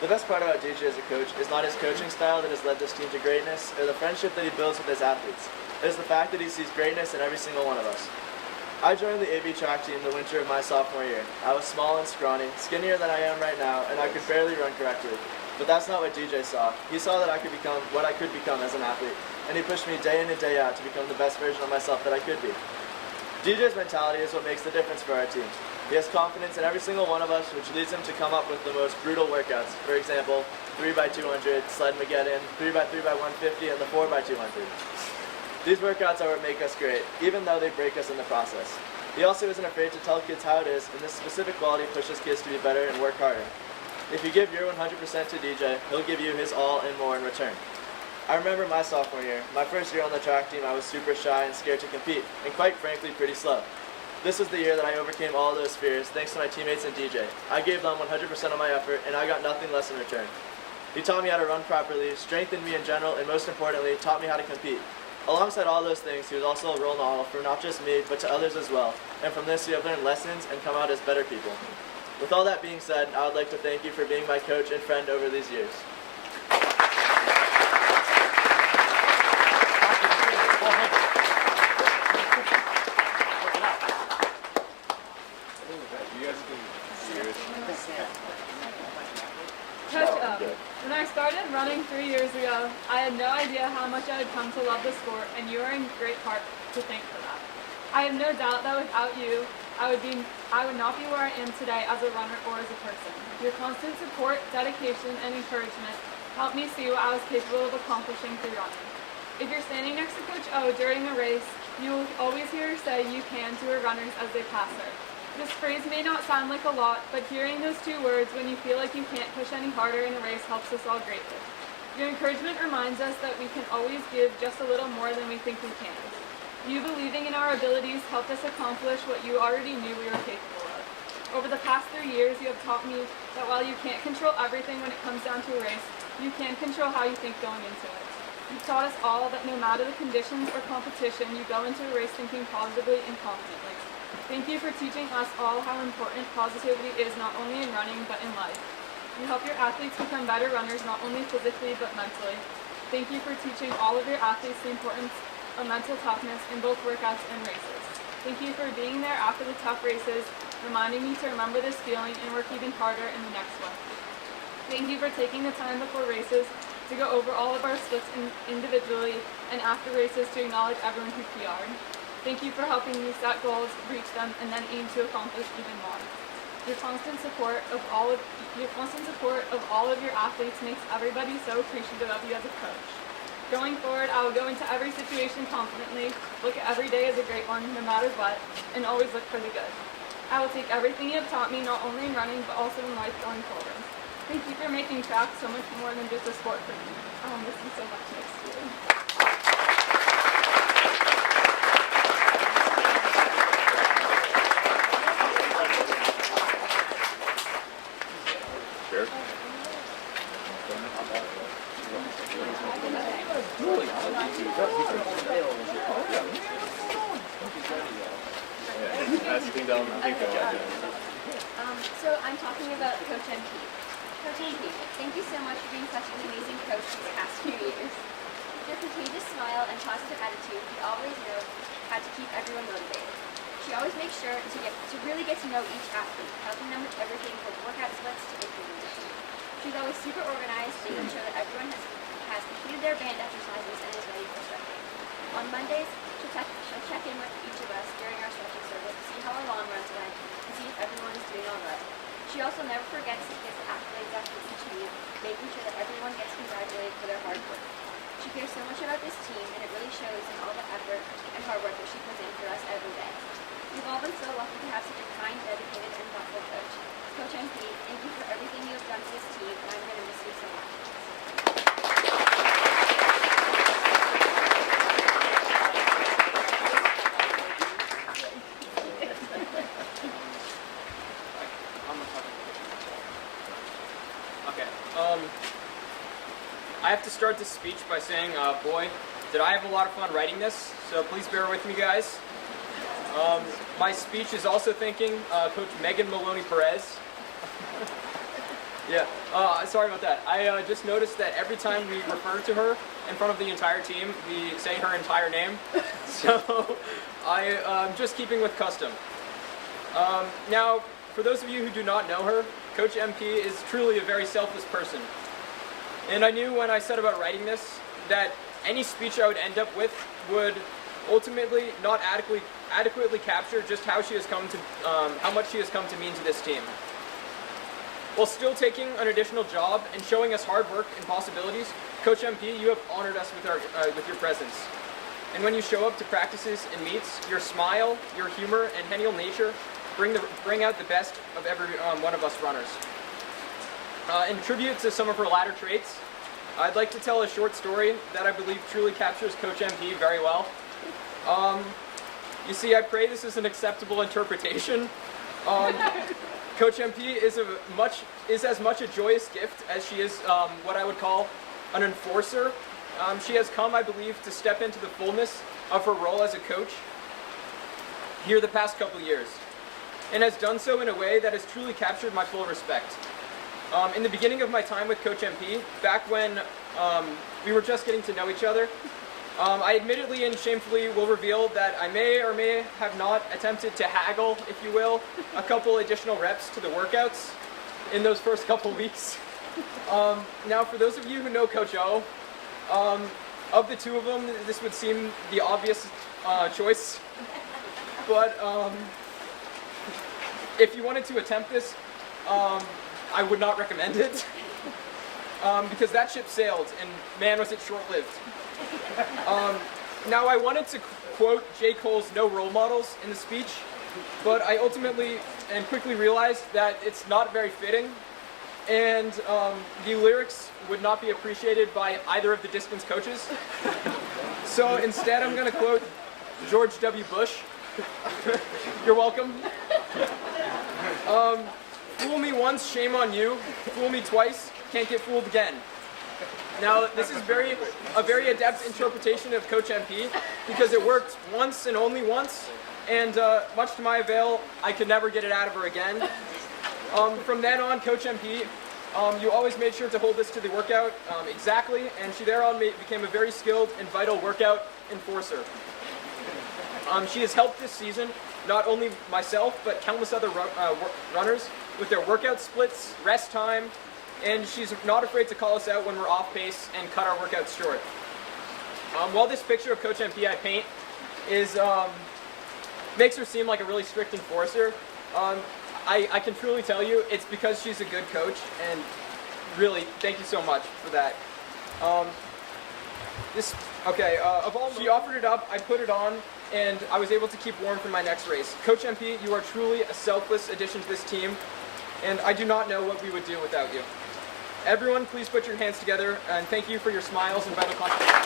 The best part about DJ as a coach is not his coaching style that has led this team to greatness, or the friendship that he builds with his athletes. It is the fact that he sees greatness in every single one of us. I joined the AB track team the winter of my sophomore year. I was small and scrawny, skinnier than I am right now, and I could barely run correctly. But that's not what DJ saw. He saw that I could become what I could become as an athlete, and he pushed me day in and day out to become the best version of myself that I could be. DJ's mentality is what makes the difference for our team. He has confidence in every single one of us, which leads him to come up with the most brutal workouts. For example, 3x200, sled Mageddon, 3x3x150, and the 4x200. These workouts are what make us great, even though they break us in the process. He also isn't afraid to tell kids how it is, and this specific quality pushes kids to be better and work harder. If you give your 100% to DJ, he'll give you his all and more in return. I remember my sophomore year. My first year on the track team, I was super shy and scared to compete, and quite frankly, pretty slow. This was the year that I overcame all those fears thanks to my teammates and DJ. I gave them 100% of my effort, and I got nothing less in return. He taught me how to run properly, strengthened me in general, and most importantly, taught me how to compete. Alongside all those things, he was also a role model for not just me, but to others as well. And from this, we have learned lessons and come out as better people. With all that being said, I would like to thank you for being my coach and friend over these years. Coach, when I started running 3 years ago, I had no idea how much I had come to love the sport, and you are in great part to thank for that. I have no doubt that without you, I would not be where I am today as a runner or as a person. Your constant support, dedication, and encouragement helped me see what I was capable of accomplishing through running. If you're standing next to Coach O during a race, you will always hear her say "you can" to her runners as they pass her. This phrase may not sound like a lot, but hearing those two words when you feel like you can't push any harder in a race helps us all greatly. Your encouragement reminds us that we can always give just a little more than we think we can. You believing in our abilities helped us accomplish what you already knew we were capable of. Over the past 3 years, you have taught me that while you can't control everything when it comes down to a race, you can control how you think going into it. You've taught us all that no matter the conditions or competition, you go into a race thinking positively and confidently. Thank you for teaching us all how important positivity is not only in running, but in life. You help your athletes become better runners not only physically, but mentally. Thank you for teaching all of your athletes the importance of mental toughness in both workouts and races. Thank you for being there after the tough races, reminding me to remember this feeling and work even harder in the next one. Thank you for taking the time before races to go over all of our splits individually and after races to acknowledge everyone who PR'd. Thank you for helping me set goals, reach them, and then aim to accomplish even more. Your constant support of all of your athletes makes everybody so appreciative of you as a coach. Going forward, I will go into every situation confidently, look at every day as a great one, no matter what, and always look for the good. I will take everything you have taught me, not only in running, but also in life going forward. Thank you for making track so much more than just a sport for me. I will miss you so much next year. sitting down. So I'm talking about Coach MP. Coach MP, thank you so much for being such an amazing coach these past few years. With your contagious smile and positive attitude, you always know how to keep everyone motivated. She always makes sure to really get to know each athlete, helping them with everything from workout splits to improving the team. She's always super organized, making sure that everyone has completed their band exercises and is ready for stretching. On Mondays, she'll check in with each of us during our stretching service to see how our long runs went and see if everyone is doing all right. She also never forgets to give the accolades after each meet, making sure that everyone gets congratulated for their hard work. She cares so much about this team, and it really shows in all the effort and hard work that she puts in for us every day. We've all been so lucky to have such a kind, dedicated, and thoughtful coach. Coach MP, thank you for everything you have done for this team, and I'm going to miss you so much. Okay. I have to start this speech by saying, boy, did I have a lot of fun writing this, so please bear with me, guys. My speech is also thanking Coach Megan Maloney Perez. Yeah, sorry about that. I just noticed that every time we refer to her in front of the entire team, we say her entire name. So I'm just keeping with custom. Now, for those of you who do not know her, Coach MP is truly a very selfless person. And I knew when I set about writing this that any speech I would end up with would ultimately not adequately capture just how she has come to, how much she has come to mean to this team. While still taking an additional job and showing us hard work and possibilities, Coach MP, you have honored us with your presence. And when you show up to practices and meets, your smile, your humor, and genial nature bring out the best of every one of us runners. In tribute to some of her latter traits, I'd like to tell a short story that I believe truly captures Coach MP very well. You see, I pray this is an acceptable interpretation. Coach MP is as much a joyous gift as she is what I would call an enforcer. She has come, I believe, to step into the fullness of her role as a coach here the past couple years, and has done so in a way that has truly captured my full respect. In the beginning of my time with Coach MP, back when we were just getting to know each other, I admittedly and shamefully will reveal that I may or may have not attempted to haggle, if you will, a couple additional reps to the workouts in those first couple weeks. Now, for those of you who know Coach O, of the two of them, this would seem the obvious choice. But if you wanted to attempt this, I would not recommend it. Because that ship sailed, and man, was it short-lived. Now, I wanted to quote J. Cole's No Role Models in the speech, but I ultimately and quickly realized that it's not very fitting, and the lyrics would not be appreciated by either of the distance coaches. So instead, I'm going to quote George W. Bush. You're welcome. Fool me once, shame on you. Fool me twice, can't get fooled again. Now, this is a very adept interpretation of Coach MP because it worked once and only once, and much to my avail, I could never get it out of her again. From then on, Coach MP, you always made sure to hold this to the workout exactly, and she thereon became a very skilled and vital workout enforcer. She has helped this season, not only myself, but countless other runners with their workout splits, rest time, and she's not afraid to call us out when we're off pace and cut our workouts short. While this picture of Coach MP I paint makes her seem like a really strict enforcer, I can truly tell you it's because she's a good coach, and really, thank you so much for that. She offered it up, I put it on, and I was able to keep warm for my next race. Coach MP, you are truly a selfless addition to this team, and I do not know what we would do without you. Everyone, please put your hands together, and thank you for your smiles and vital contributions.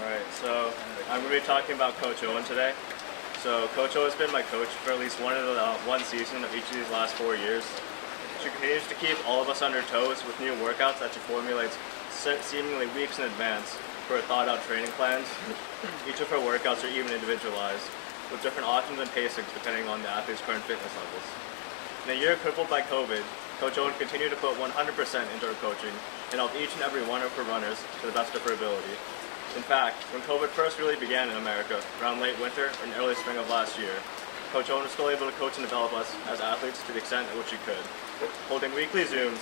Alright, so I'm going to be talking about Coach Owen today. So Coach O has been my coach for at least one season of each of these last 4 years. She continues to keep all of us on her toes with new workouts that she formulates seemingly weeks in advance for her thought-out training plans. Each of her workouts are even individualized, with different options and pacings depending on the athlete's current fitness levels. In a year crippled by COVID, Coach Owen continued to put 100% into her coaching and help each and every one of her runners to the best of her ability. In fact, when COVID first really began in America, around late winter and early spring of last year, Coach Owen was still able to coach and develop us as athletes to the extent at which she could. Holding weekly Zooms,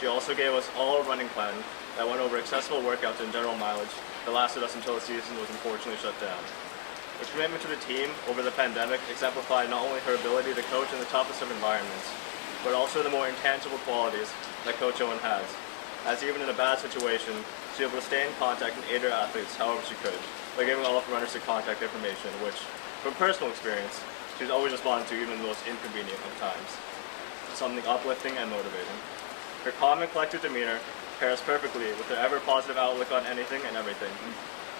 she also gave us all a running plan that went over accessible workouts and general mileage that lasted us until the season was unfortunately shut down. Her commitment to the team over the pandemic exemplified not only her ability to coach in the toughest of environments, but also the more intangible qualities that Coach Owen has, as even in a bad situation, she was able to stay in contact and aid her athletes however she could, by giving all of her runners the contact information, which, from personal experience, she's always responded to even in the most inconvenient of times. Something uplifting and motivating. Her calm and collected demeanor pairs perfectly with her ever-positive outlook on anything and everything.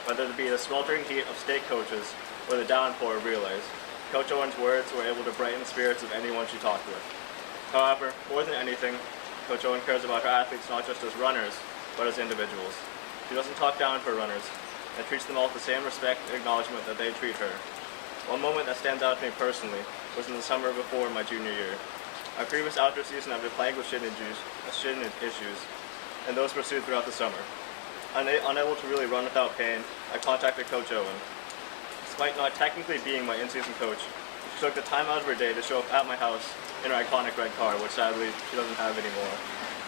Whether it be the sweltering heat of state coaches or the downpour of relays, Coach Owen's words were able to brighten the spirits of anyone she talked with. However, more than anything, Coach Owen cares about her athletes not just as runners, but as individuals. She doesn't talk down to her runners, and treats them all with the same respect and acknowledgement that they treat her. One moment that stands out to me personally was in the summer before my junior year. My previous outdoor season had been plagued with shin issues, and those pursued throughout the summer. Unable to really run without pain, I contacted Coach Owen. Despite not technically being my in-season coach, she took the time out of her day to show up at my house in her iconic red car, which sadly she doesn't have anymore.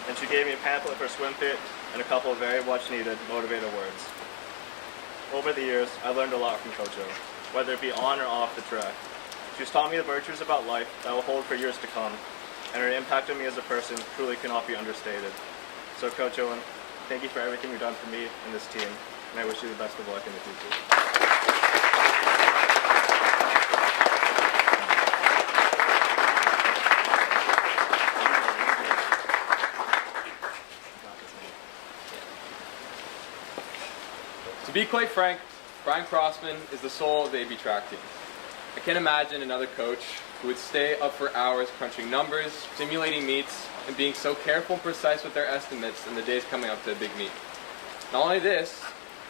And she gave me a pamphlet for swim fit and a couple of very much needed motivator words. Over the years, I learned a lot from Coach Owen, whether it be on or off the track. She's taught me the virtues about life that will hold for years to come, and her impact on me as a person truly cannot be understated. So Coach Owen, thank you for everything you've done for me and this team, and I wish you the best of luck in the future. To be quite frank, Brian Crossman is the soul of the AB track team. I can't imagine another coach who would stay up for hours crunching numbers, simulating meets, and being so careful and precise with their estimates in the days coming up to a big meet. Not only this,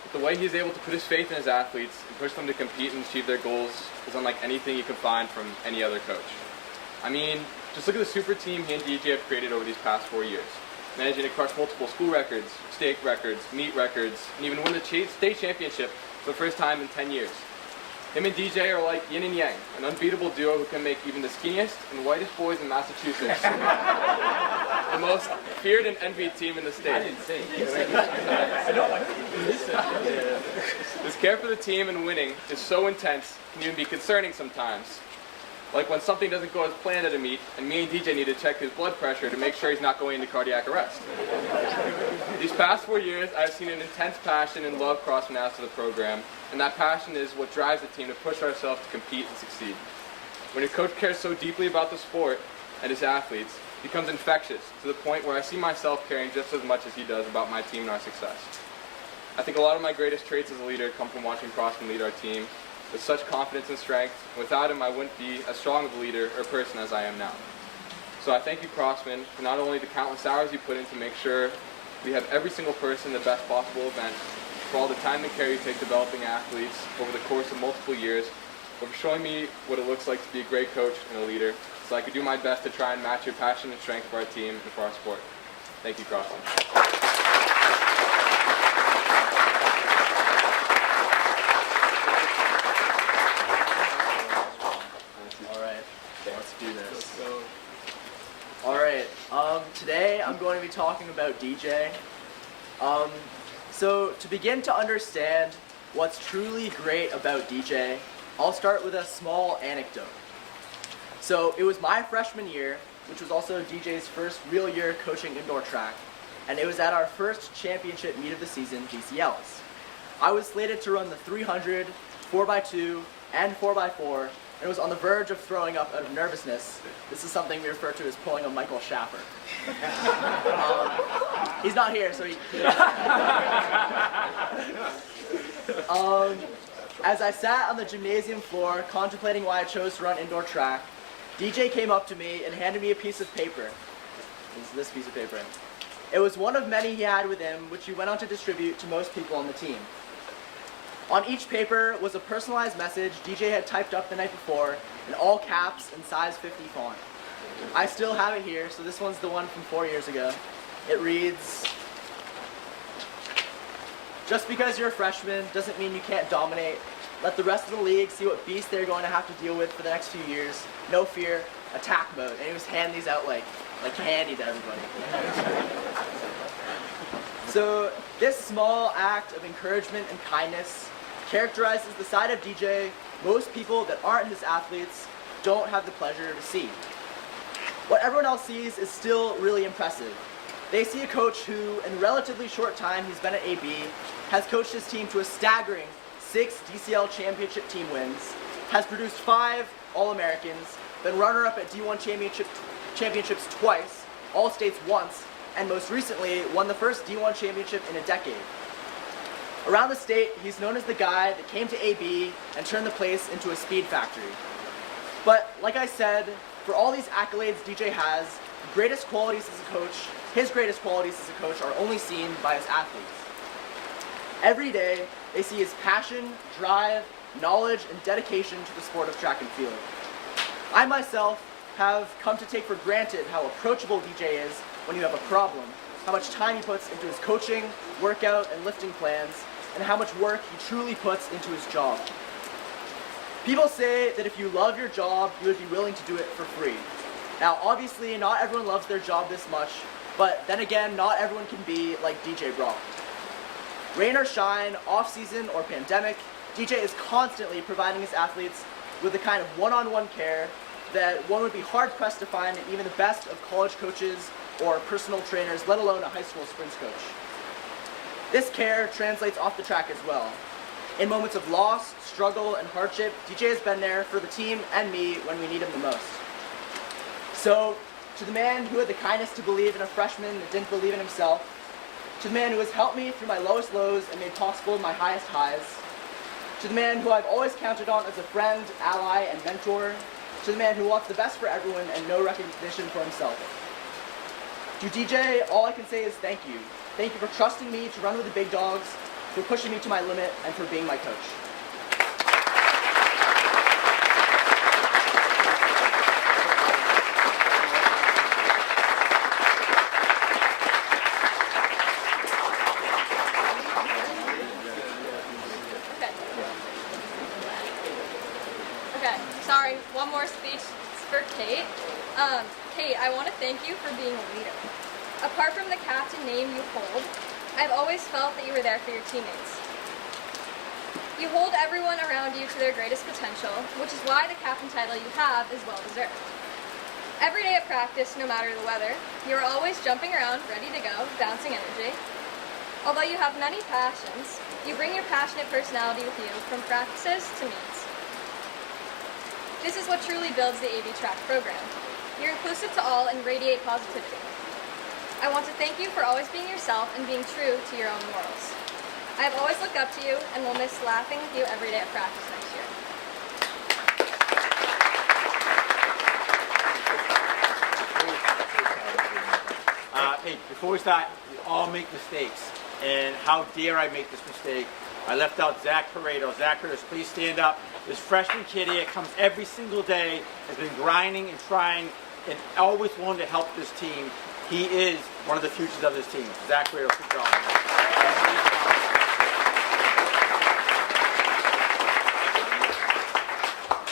but the way he's able to put his faith in his athletes and push them to compete and achieve their goals is unlike anything you can find from any other coach. I mean, just look at the super team he and DJ have created over these past 4 years, managing to crush multiple school records, state records, meet records, and even win the state championship for the first time in 10 years. Him and DJ are like yin and yang, an unbeatable duo who can make even the skinniest and whitest boys in Massachusetts the most feared and envied team in the state. His care for the team and winning is so intense, it can even be concerning sometimes. Like when something doesn't go as planned at a meet, and me and DJ need to check his blood pressure to make sure he's not going into cardiac arrest. These past 4 years, I've seen an intense passion and love Crossman has to the program, and that passion is what drives the team to push ourselves to compete and succeed. When your coach cares so deeply about the sport and his athletes, it becomes infectious, to the point where I see myself caring just as much as he does about my team and our success. I think a lot of my greatest traits as a leader come from watching Crossman lead our team with such confidence and strength. Without him, I wouldn't be as strong of a leader or person as I am now. So I thank you, Crossman, for not only the countless hours you put in to make sure we have every single person in the best possible event, for all the time and care you take developing athletes over the course of multiple years, but for showing me what it looks like to be a great coach and a leader, so I could do my best to try and match your passion and strength for our team and for our sport. Thank you, Crossman. Today I'm going to be talking about DJ. So to begin to understand what's truly great about DJ, I'll start with a small anecdote. So it was my freshman year, which was also DJ's first real year coaching indoor track, and it was at our first championship meet of the season, GCLs. I was slated to run the 300, 4x2, and 4x4, and was on the verge of throwing up out of nervousness. This is something we refer to as pulling a Michael Schaffer. He's not here, so he... As I sat on the gymnasium floor contemplating why I chose to run indoor track, DJ came up to me and handed me a piece of paper. is this piece of paper. It was one of many he had with him, which he went on to distribute to most people on the team. On each paper was a personalized message DJ had typed up the night before in all caps and size 50 font. I still have it here, so this one's the one from 4 years ago. It reads, "Just because you're a freshman doesn't mean you can't dominate. Let the rest of the league see what beast they're going to have to deal with for the next few years. No fear, attack mode." And he was handing these out like candy to everybody. So this small act of encouragement and kindness characterizes the side of DJ most people that aren't his athletes don't have the pleasure to see. What everyone else sees is still really impressive. They see a coach who, in a relatively short time he's been at AB, has coached his team to a staggering 6 DCL championship team wins, has produced 5 All-Americans, been runner-up at D1 championships twice, all states once, and most recently won the first D1 championship in a decade. Around the state, he's known as the guy that came to AB and turned the place into a speed factory. But like I said, for all these accolades DJ has, his greatest qualities as a coach are only seen by his athletes. Every day, they see his passion, drive, knowledge, and dedication to the sport of track and field. I myself have come to take for granted how approachable DJ is when you have a problem, how much time he puts into his coaching, workout, and lifting plans, and how much work he truly puts into his job. People say that if you love your job, you would be willing to do it for free. Now, obviously, not everyone loves their job this much, but then again, not everyone can be like DJ Brock. Rain or shine, off-season or pandemic, DJ is constantly providing his athletes with the kind of one-on-one care that one would be hard-pressed to find in even the best of college coaches or personal trainers, let alone a high school sprints coach. This care translates off the track as well. In moments of loss, struggle, and hardship, DJ has been there for the team and me when we need him the most. So, to the man who had the kindness to believe in a freshman that didn't believe in himself, to the man who has helped me through my lowest lows and made possible my highest highs, to the man who I've always counted on as a friend, ally, and mentor, to the man who wants the best for everyone and no recognition for himself. To DJ, all I can say is thank you. Thank you for trusting me to run with the big dogs, for pushing me to my limit, and for being my coach. Okay, sorry, one more speech for Kate. Kate, I want to thank you for being a leader. Apart from the captain name you hold, I've always felt that you were there for your teammates. You hold everyone around you to their greatest potential, which is why the captain title you have is well deserved. Every day at practice, no matter the weather, you're always jumping around, ready to go, bouncing energy. Although you have many passions, you bring your passionate personality with you from practices to meets. This is what truly builds the AV track program. You're inclusive to all and radiate positivity. I want to thank you for always being yourself and being true to your own morals. I have always looked up to you and will miss laughing with you every day at practice next year. Hey, before we start, we all make mistakes. And how dare I make this mistake? I left out Zach Pareto. Zach Paredo, please stand up. This freshman kid here comes every single day, has been grinding and trying and always wanted to help this team. He is one of the futures of this team. Zach Paredo, good job.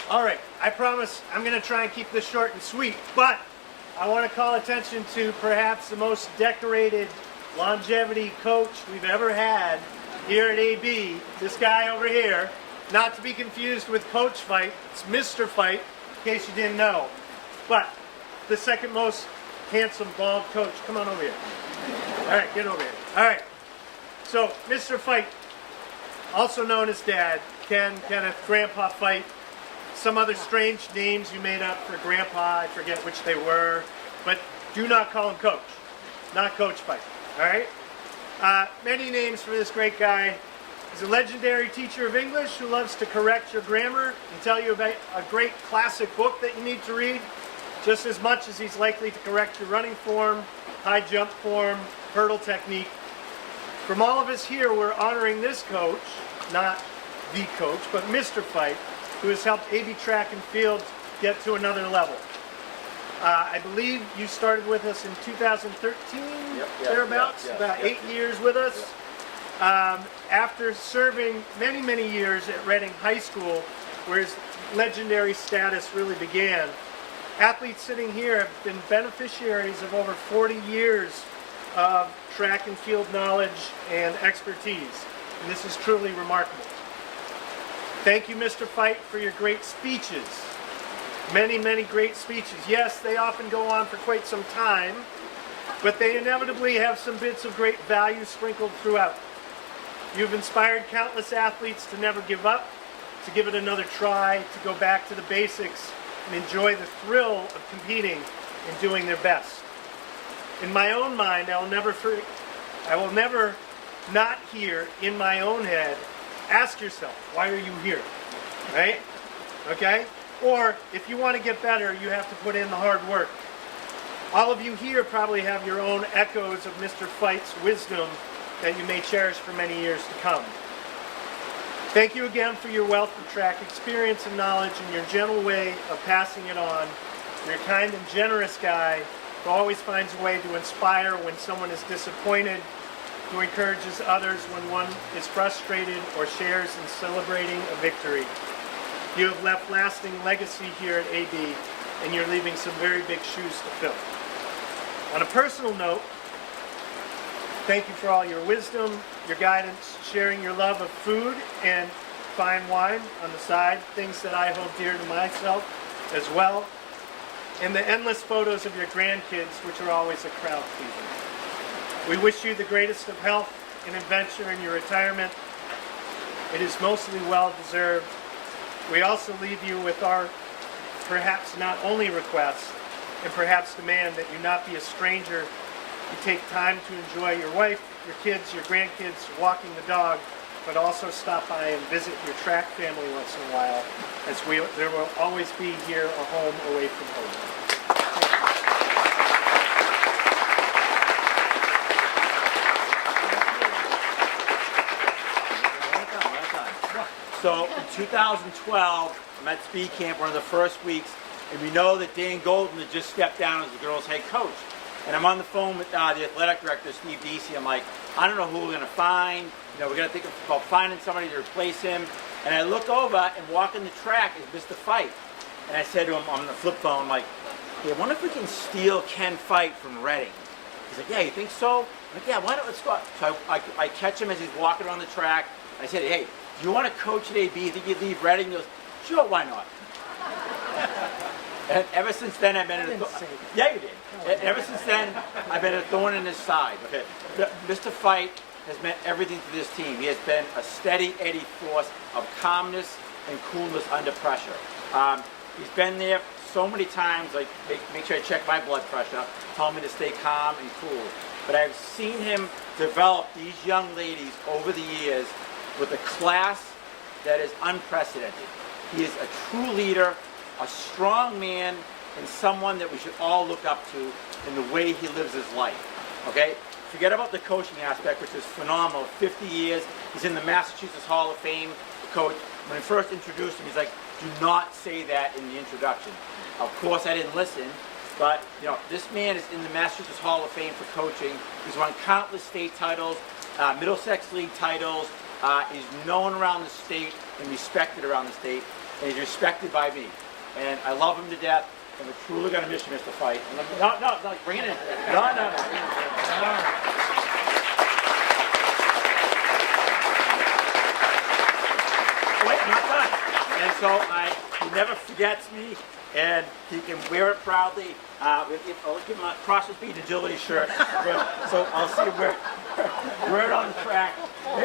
All right, I promise I'm going to try and keep this short and sweet, but I want to call attention to perhaps the most decorated longevity coach we've ever had here at AB. This guy over here, not to be confused with Coach Fight, it's Mr. Fight, in case you didn't know. But the second most handsome bald coach. Come on over here. All right, get over here. All right. So, Mr. Fight, also known as Dad, Kenneth, Grandpa Fight, some other strange names you made up for Grandpa, I forget which they were, but do not call him Coach. Not Coach Fight. All right? Many names for this great guy. He's a legendary teacher of English who loves to correct your grammar and tell you about a great classic book that you need to read. just as much as he's likely to correct your running form, high jump form, hurdle technique. From all of us here, we're honoring this coach, not the coach, but Mr. Fight, who has helped AB Track and Field get to another level. I believe you started with us in 2013, thereabouts, about 8 years with us. After serving many, many years at Reading High School, where his legendary status really began, athletes sitting here have been beneficiaries of over 40 years of track and field knowledge and expertise. And this is truly remarkable. Thank you, Mr. Fight, for your great speeches. Many, many great speeches. Yes, they often go on for quite some time, but they inevitably have some bits of great value sprinkled throughout. You've inspired countless athletes to never give up, to give it another try, to go back to the basics and enjoy the thrill of competing and doing their best. In my own mind, I will never not hear in my own head, ask yourself, why are you here? Right? Okay? Or if you want to get better, you have to put in the hard work. All of you here probably have your own echoes of Mr. Fight's wisdom that you may cherish for many years to come. Thank you again for your wealth of track experience and knowledge and your gentle way of passing it on. You're a kind and generous guy who always finds a way to inspire when someone is disappointed, who encourages others when one is frustrated or shares in celebrating a victory. You have left lasting legacy here at AB, and you're leaving some very big shoes to fill. On a personal note, thank you for all your wisdom, your guidance, sharing your love of food and fine wine on the side, things that I hold dear to myself as well, and the endless photos of your grandkids, which are always a crowd pleaser. We wish you the greatest of health and adventure in your retirement. It is mostly well-deserved. We also leave you with our perhaps not only request and perhaps demand that you not be a stranger. You take time to enjoy your wife, your kids, your grandkids, walking the dog, but also stop by and visit your track family once in a while, as there will always be here a home away from home. So in 2012, I'm at Speed Camp, one of the first weeks, and we know that Dan Golden had just stepped down as the girls' head coach. And I'm on the phone with the athletic director, Steve Deasy. I'm like, I don't know who we're going to find. You know, we're going to think about finding somebody to replace him. And I look over and walking the track is Mr. Fight. And I said to him on the flip phone, I'm like, hey, I wonder if we can steal Ken Fight from Reading. He's like, yeah, you think so? I'm like, yeah, why don't let's go. So I catch him as he's walking on the track. I said, hey, do you want to coach at AB? Think you'd leave Reading? He goes, sure, why not? And ever since then, I've been in a yeah, you did. Ever since then, I've been a thorn in his side. Okay, Mr. Fight has meant everything to this team. He has been a steady Eddie force of calmness and coolness under pressure. He's been there so many times, like make sure I check my blood pressure, telling me to stay calm and cool. But I've seen him develop these young ladies over the years with a class that is unprecedented. He is a true leader, a strong man, and someone that we should all look up to in the way he lives his life. Okay? Forget about the coaching aspect, which is phenomenal. 50 years, he's in the Massachusetts Hall of Fame coach. When I first introduced him, he's like, do not say that in the introduction. Of course, I didn't listen, but you know, this man is in the Massachusetts Hall of Fame for coaching. He's won countless state titles, Middlesex League titles. He's known around the state and respected around the state, and he's respected by me. And I love him to death, and we're truly going to miss you, Mr. Fight. No, bring it in. No. Wait, I'm not done. And so he never forgets me, and he can wear it proudly. I'll give him a Process Speed Agility shirt. So I'll see him wear it on the track.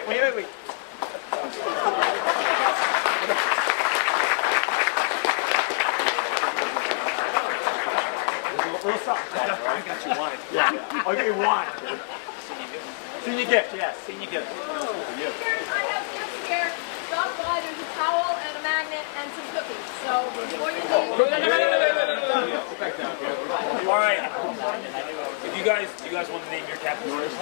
Wait. I got you one. Yeah. I'll give you one. Senior gift, yes. Senior gift. I have gifts here. Stop by. There's a towel and a magnet and some cookies. So before you leave, All right. If you guys want to name your captains first?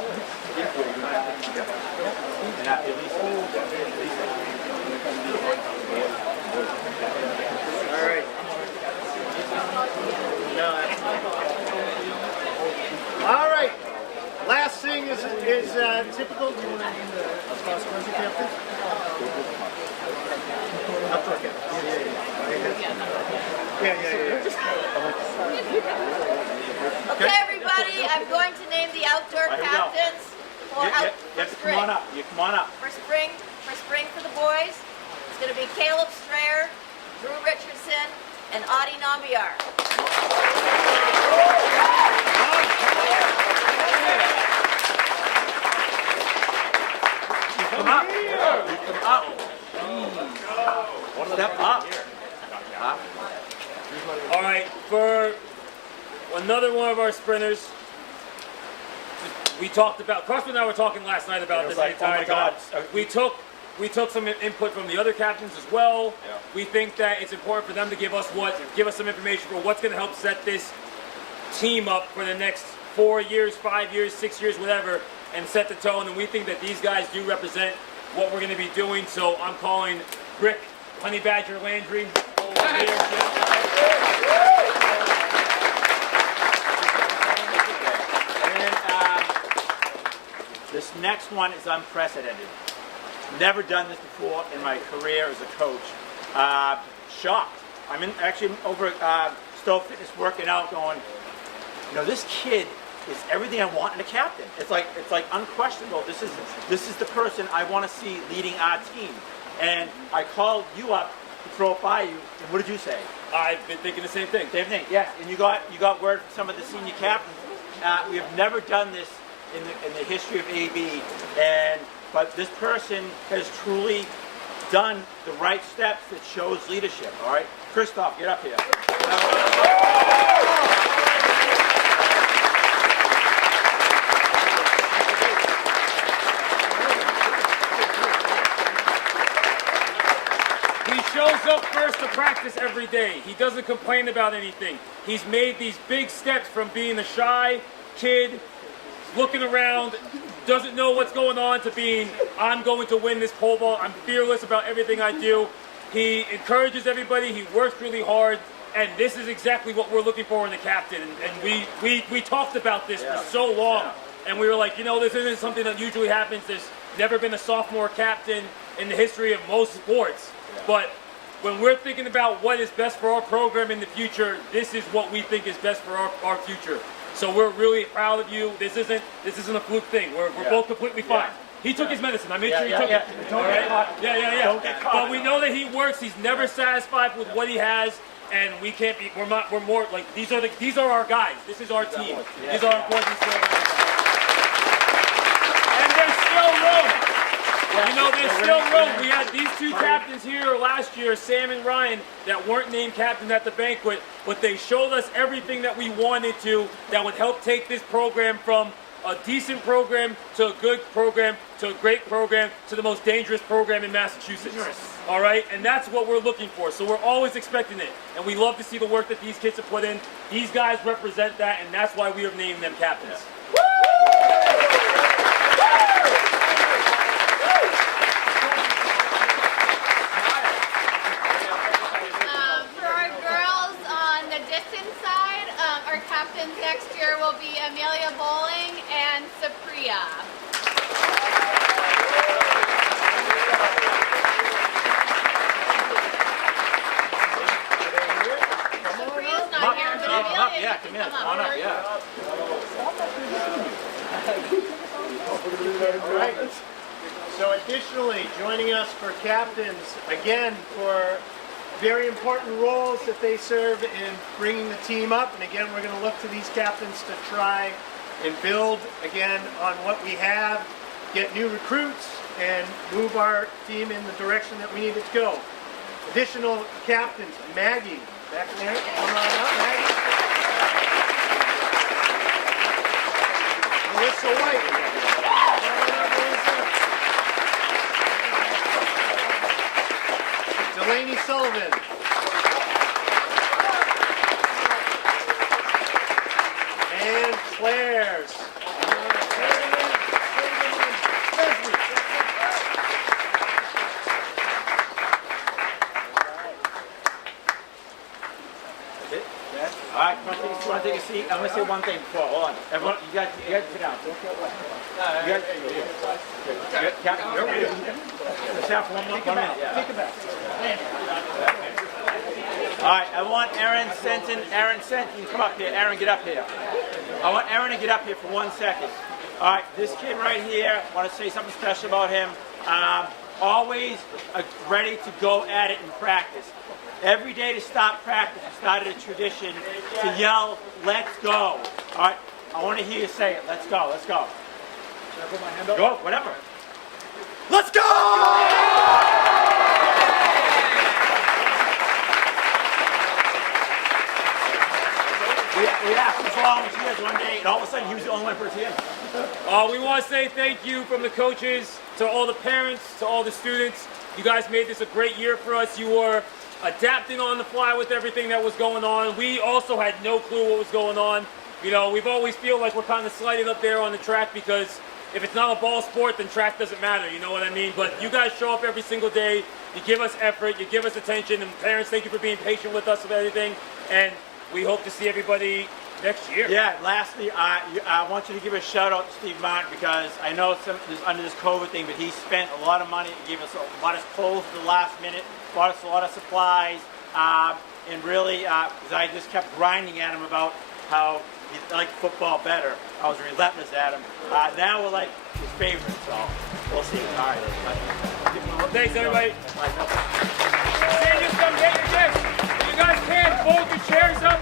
All right. All right. Last thing is typical. Do you want to name the cross country captain? Outdoor captain. Yeah. Okay, everybody, I'm going to name the outdoor All right, here we go. captains for, You have to spring. come on up. You come on up. For spring for the boys, it's going to be Caleb Strayer, Drew Richardson, and Adi Nambiar. Come up. You come up. Step up. All right, for another one of our sprinters, we talked about, Crossman and I were talking last night about this the entire time. We took some input from the other captains as well. Yeah. We think that it's important for them to give us some information for what's going to help set this team up for the next 4 years, 5 years, 6 years, whatever, and set the tone. And we think that these guys do represent what we're going to be doing. So I'm calling Rick Honey Badger Landry over here. This next one is unprecedented. Never done this before in my career as a coach. Shocked. I'm actually over at Stowe Fitness working out going, this kid is everything I want in a captain. It's like unquestionable. This is the person I want to see leading our team. And I called you up to throw it by you, and what did you say? I've been thinking the same thing. Same thing, yes. And you got word from some of the senior captains. We have never done this in the history of AB, but this person has truly done the right steps that shows leadership. All right, Christoph, get up here. He shows up first to practice every day. He doesn't complain about anything. He's made these big steps from being a shy kid, looking around, doesn't know what's going on, to being, I'm going to win this pole vault. I'm fearless about everything I do. He encourages everybody. He works really hard. And this is exactly what we're looking for in the captain. And we talked about this for so long. And we were like, this isn't something that usually happens. There's never been a sophomore captain in the history of most sports. But when we're thinking about what is best for our program in the future, this is what we think is best for our future. So we're really proud of you. This isn't a fluke thing. We're both completely fine. He took his medicine. I made sure he took it. Don't get caught. Yeah. Don't get caught. But we know that he works. He's never satisfied with what he has, and we can't be. We're more like these are our guys. This is our team. These are our important still. And there's still room. There's still room. We had these two captains here last year, Sam and Ryan, that weren't named captain at the banquet, but they showed us everything that we wanted to that would help take this program from a decent program to a good program to a great program to the most dangerous program in Massachusetts. All right? And that's what we're looking for. So we're always expecting it. And we love to see the work that these kids have put in. These guys represent that, and that's why we have named them captains. For our girls on the distance side, our captains next year will be Amelia Bowling and Supriya. Supriya's not here, but Amelia, you can come up. All right. So additionally, joining us for captains, again, for very important roles that they serve in bringing the team up. And again, we're going to look to these captains to try and build, again, on what we have, get new recruits, and move our team in the direction that we need it to go. Additional captains, Maggie, back there, come on up, Maggie. Melissa White. Delaney Sullivan. Claire's. All right, want to take a seat? I'm going to say one thing before. Hold on. Everyone, you guys sit down. You guys, Captain, let's have one minute. Yeah. All right, I want Aaron Senton. Aaron Senton, come up here. Aaron, get up here. I want Aaron to get up here for 1 second. All right, this kid right here, I want to say something special about him. Always ready to go at it in practice. Every day to stop practice, we started a tradition to yell, "Let's go!" All right, I want to hear you say it. Let's go, let's go. Should I put my hand up? Go, whatever. Let's go! We asked him for volunteers one day, and all of a sudden he was the only one for a team. We want to say thank you from the coaches to all the parents, to all the students. You guys made this a great year for us. You were adapting on the fly with everything that was going on. We also had no clue what was going on. You know, we've always feel like we're kind of sliding up there on the track because if it's not a ball sport, then track doesn't matter, you know what I mean? But you guys show up every single day, you give us effort, you give us attention, and parents, thank you for being patient with us with everything, and we hope to see everybody next year. Yeah, lastly, I want you to give a shout out to Steve Martin because I know under this COVID thing, but he spent a lot of money, gave us a lot of clothes at the last minute, bought us a lot of supplies, and really, because I just kept grinding at him about how he liked football better. I was relentless at him. Now we're like his favorite, so we'll see. All right. Well, thanks, everybody. Seniors, come get your gifts. If you guys can, fold your chairs up.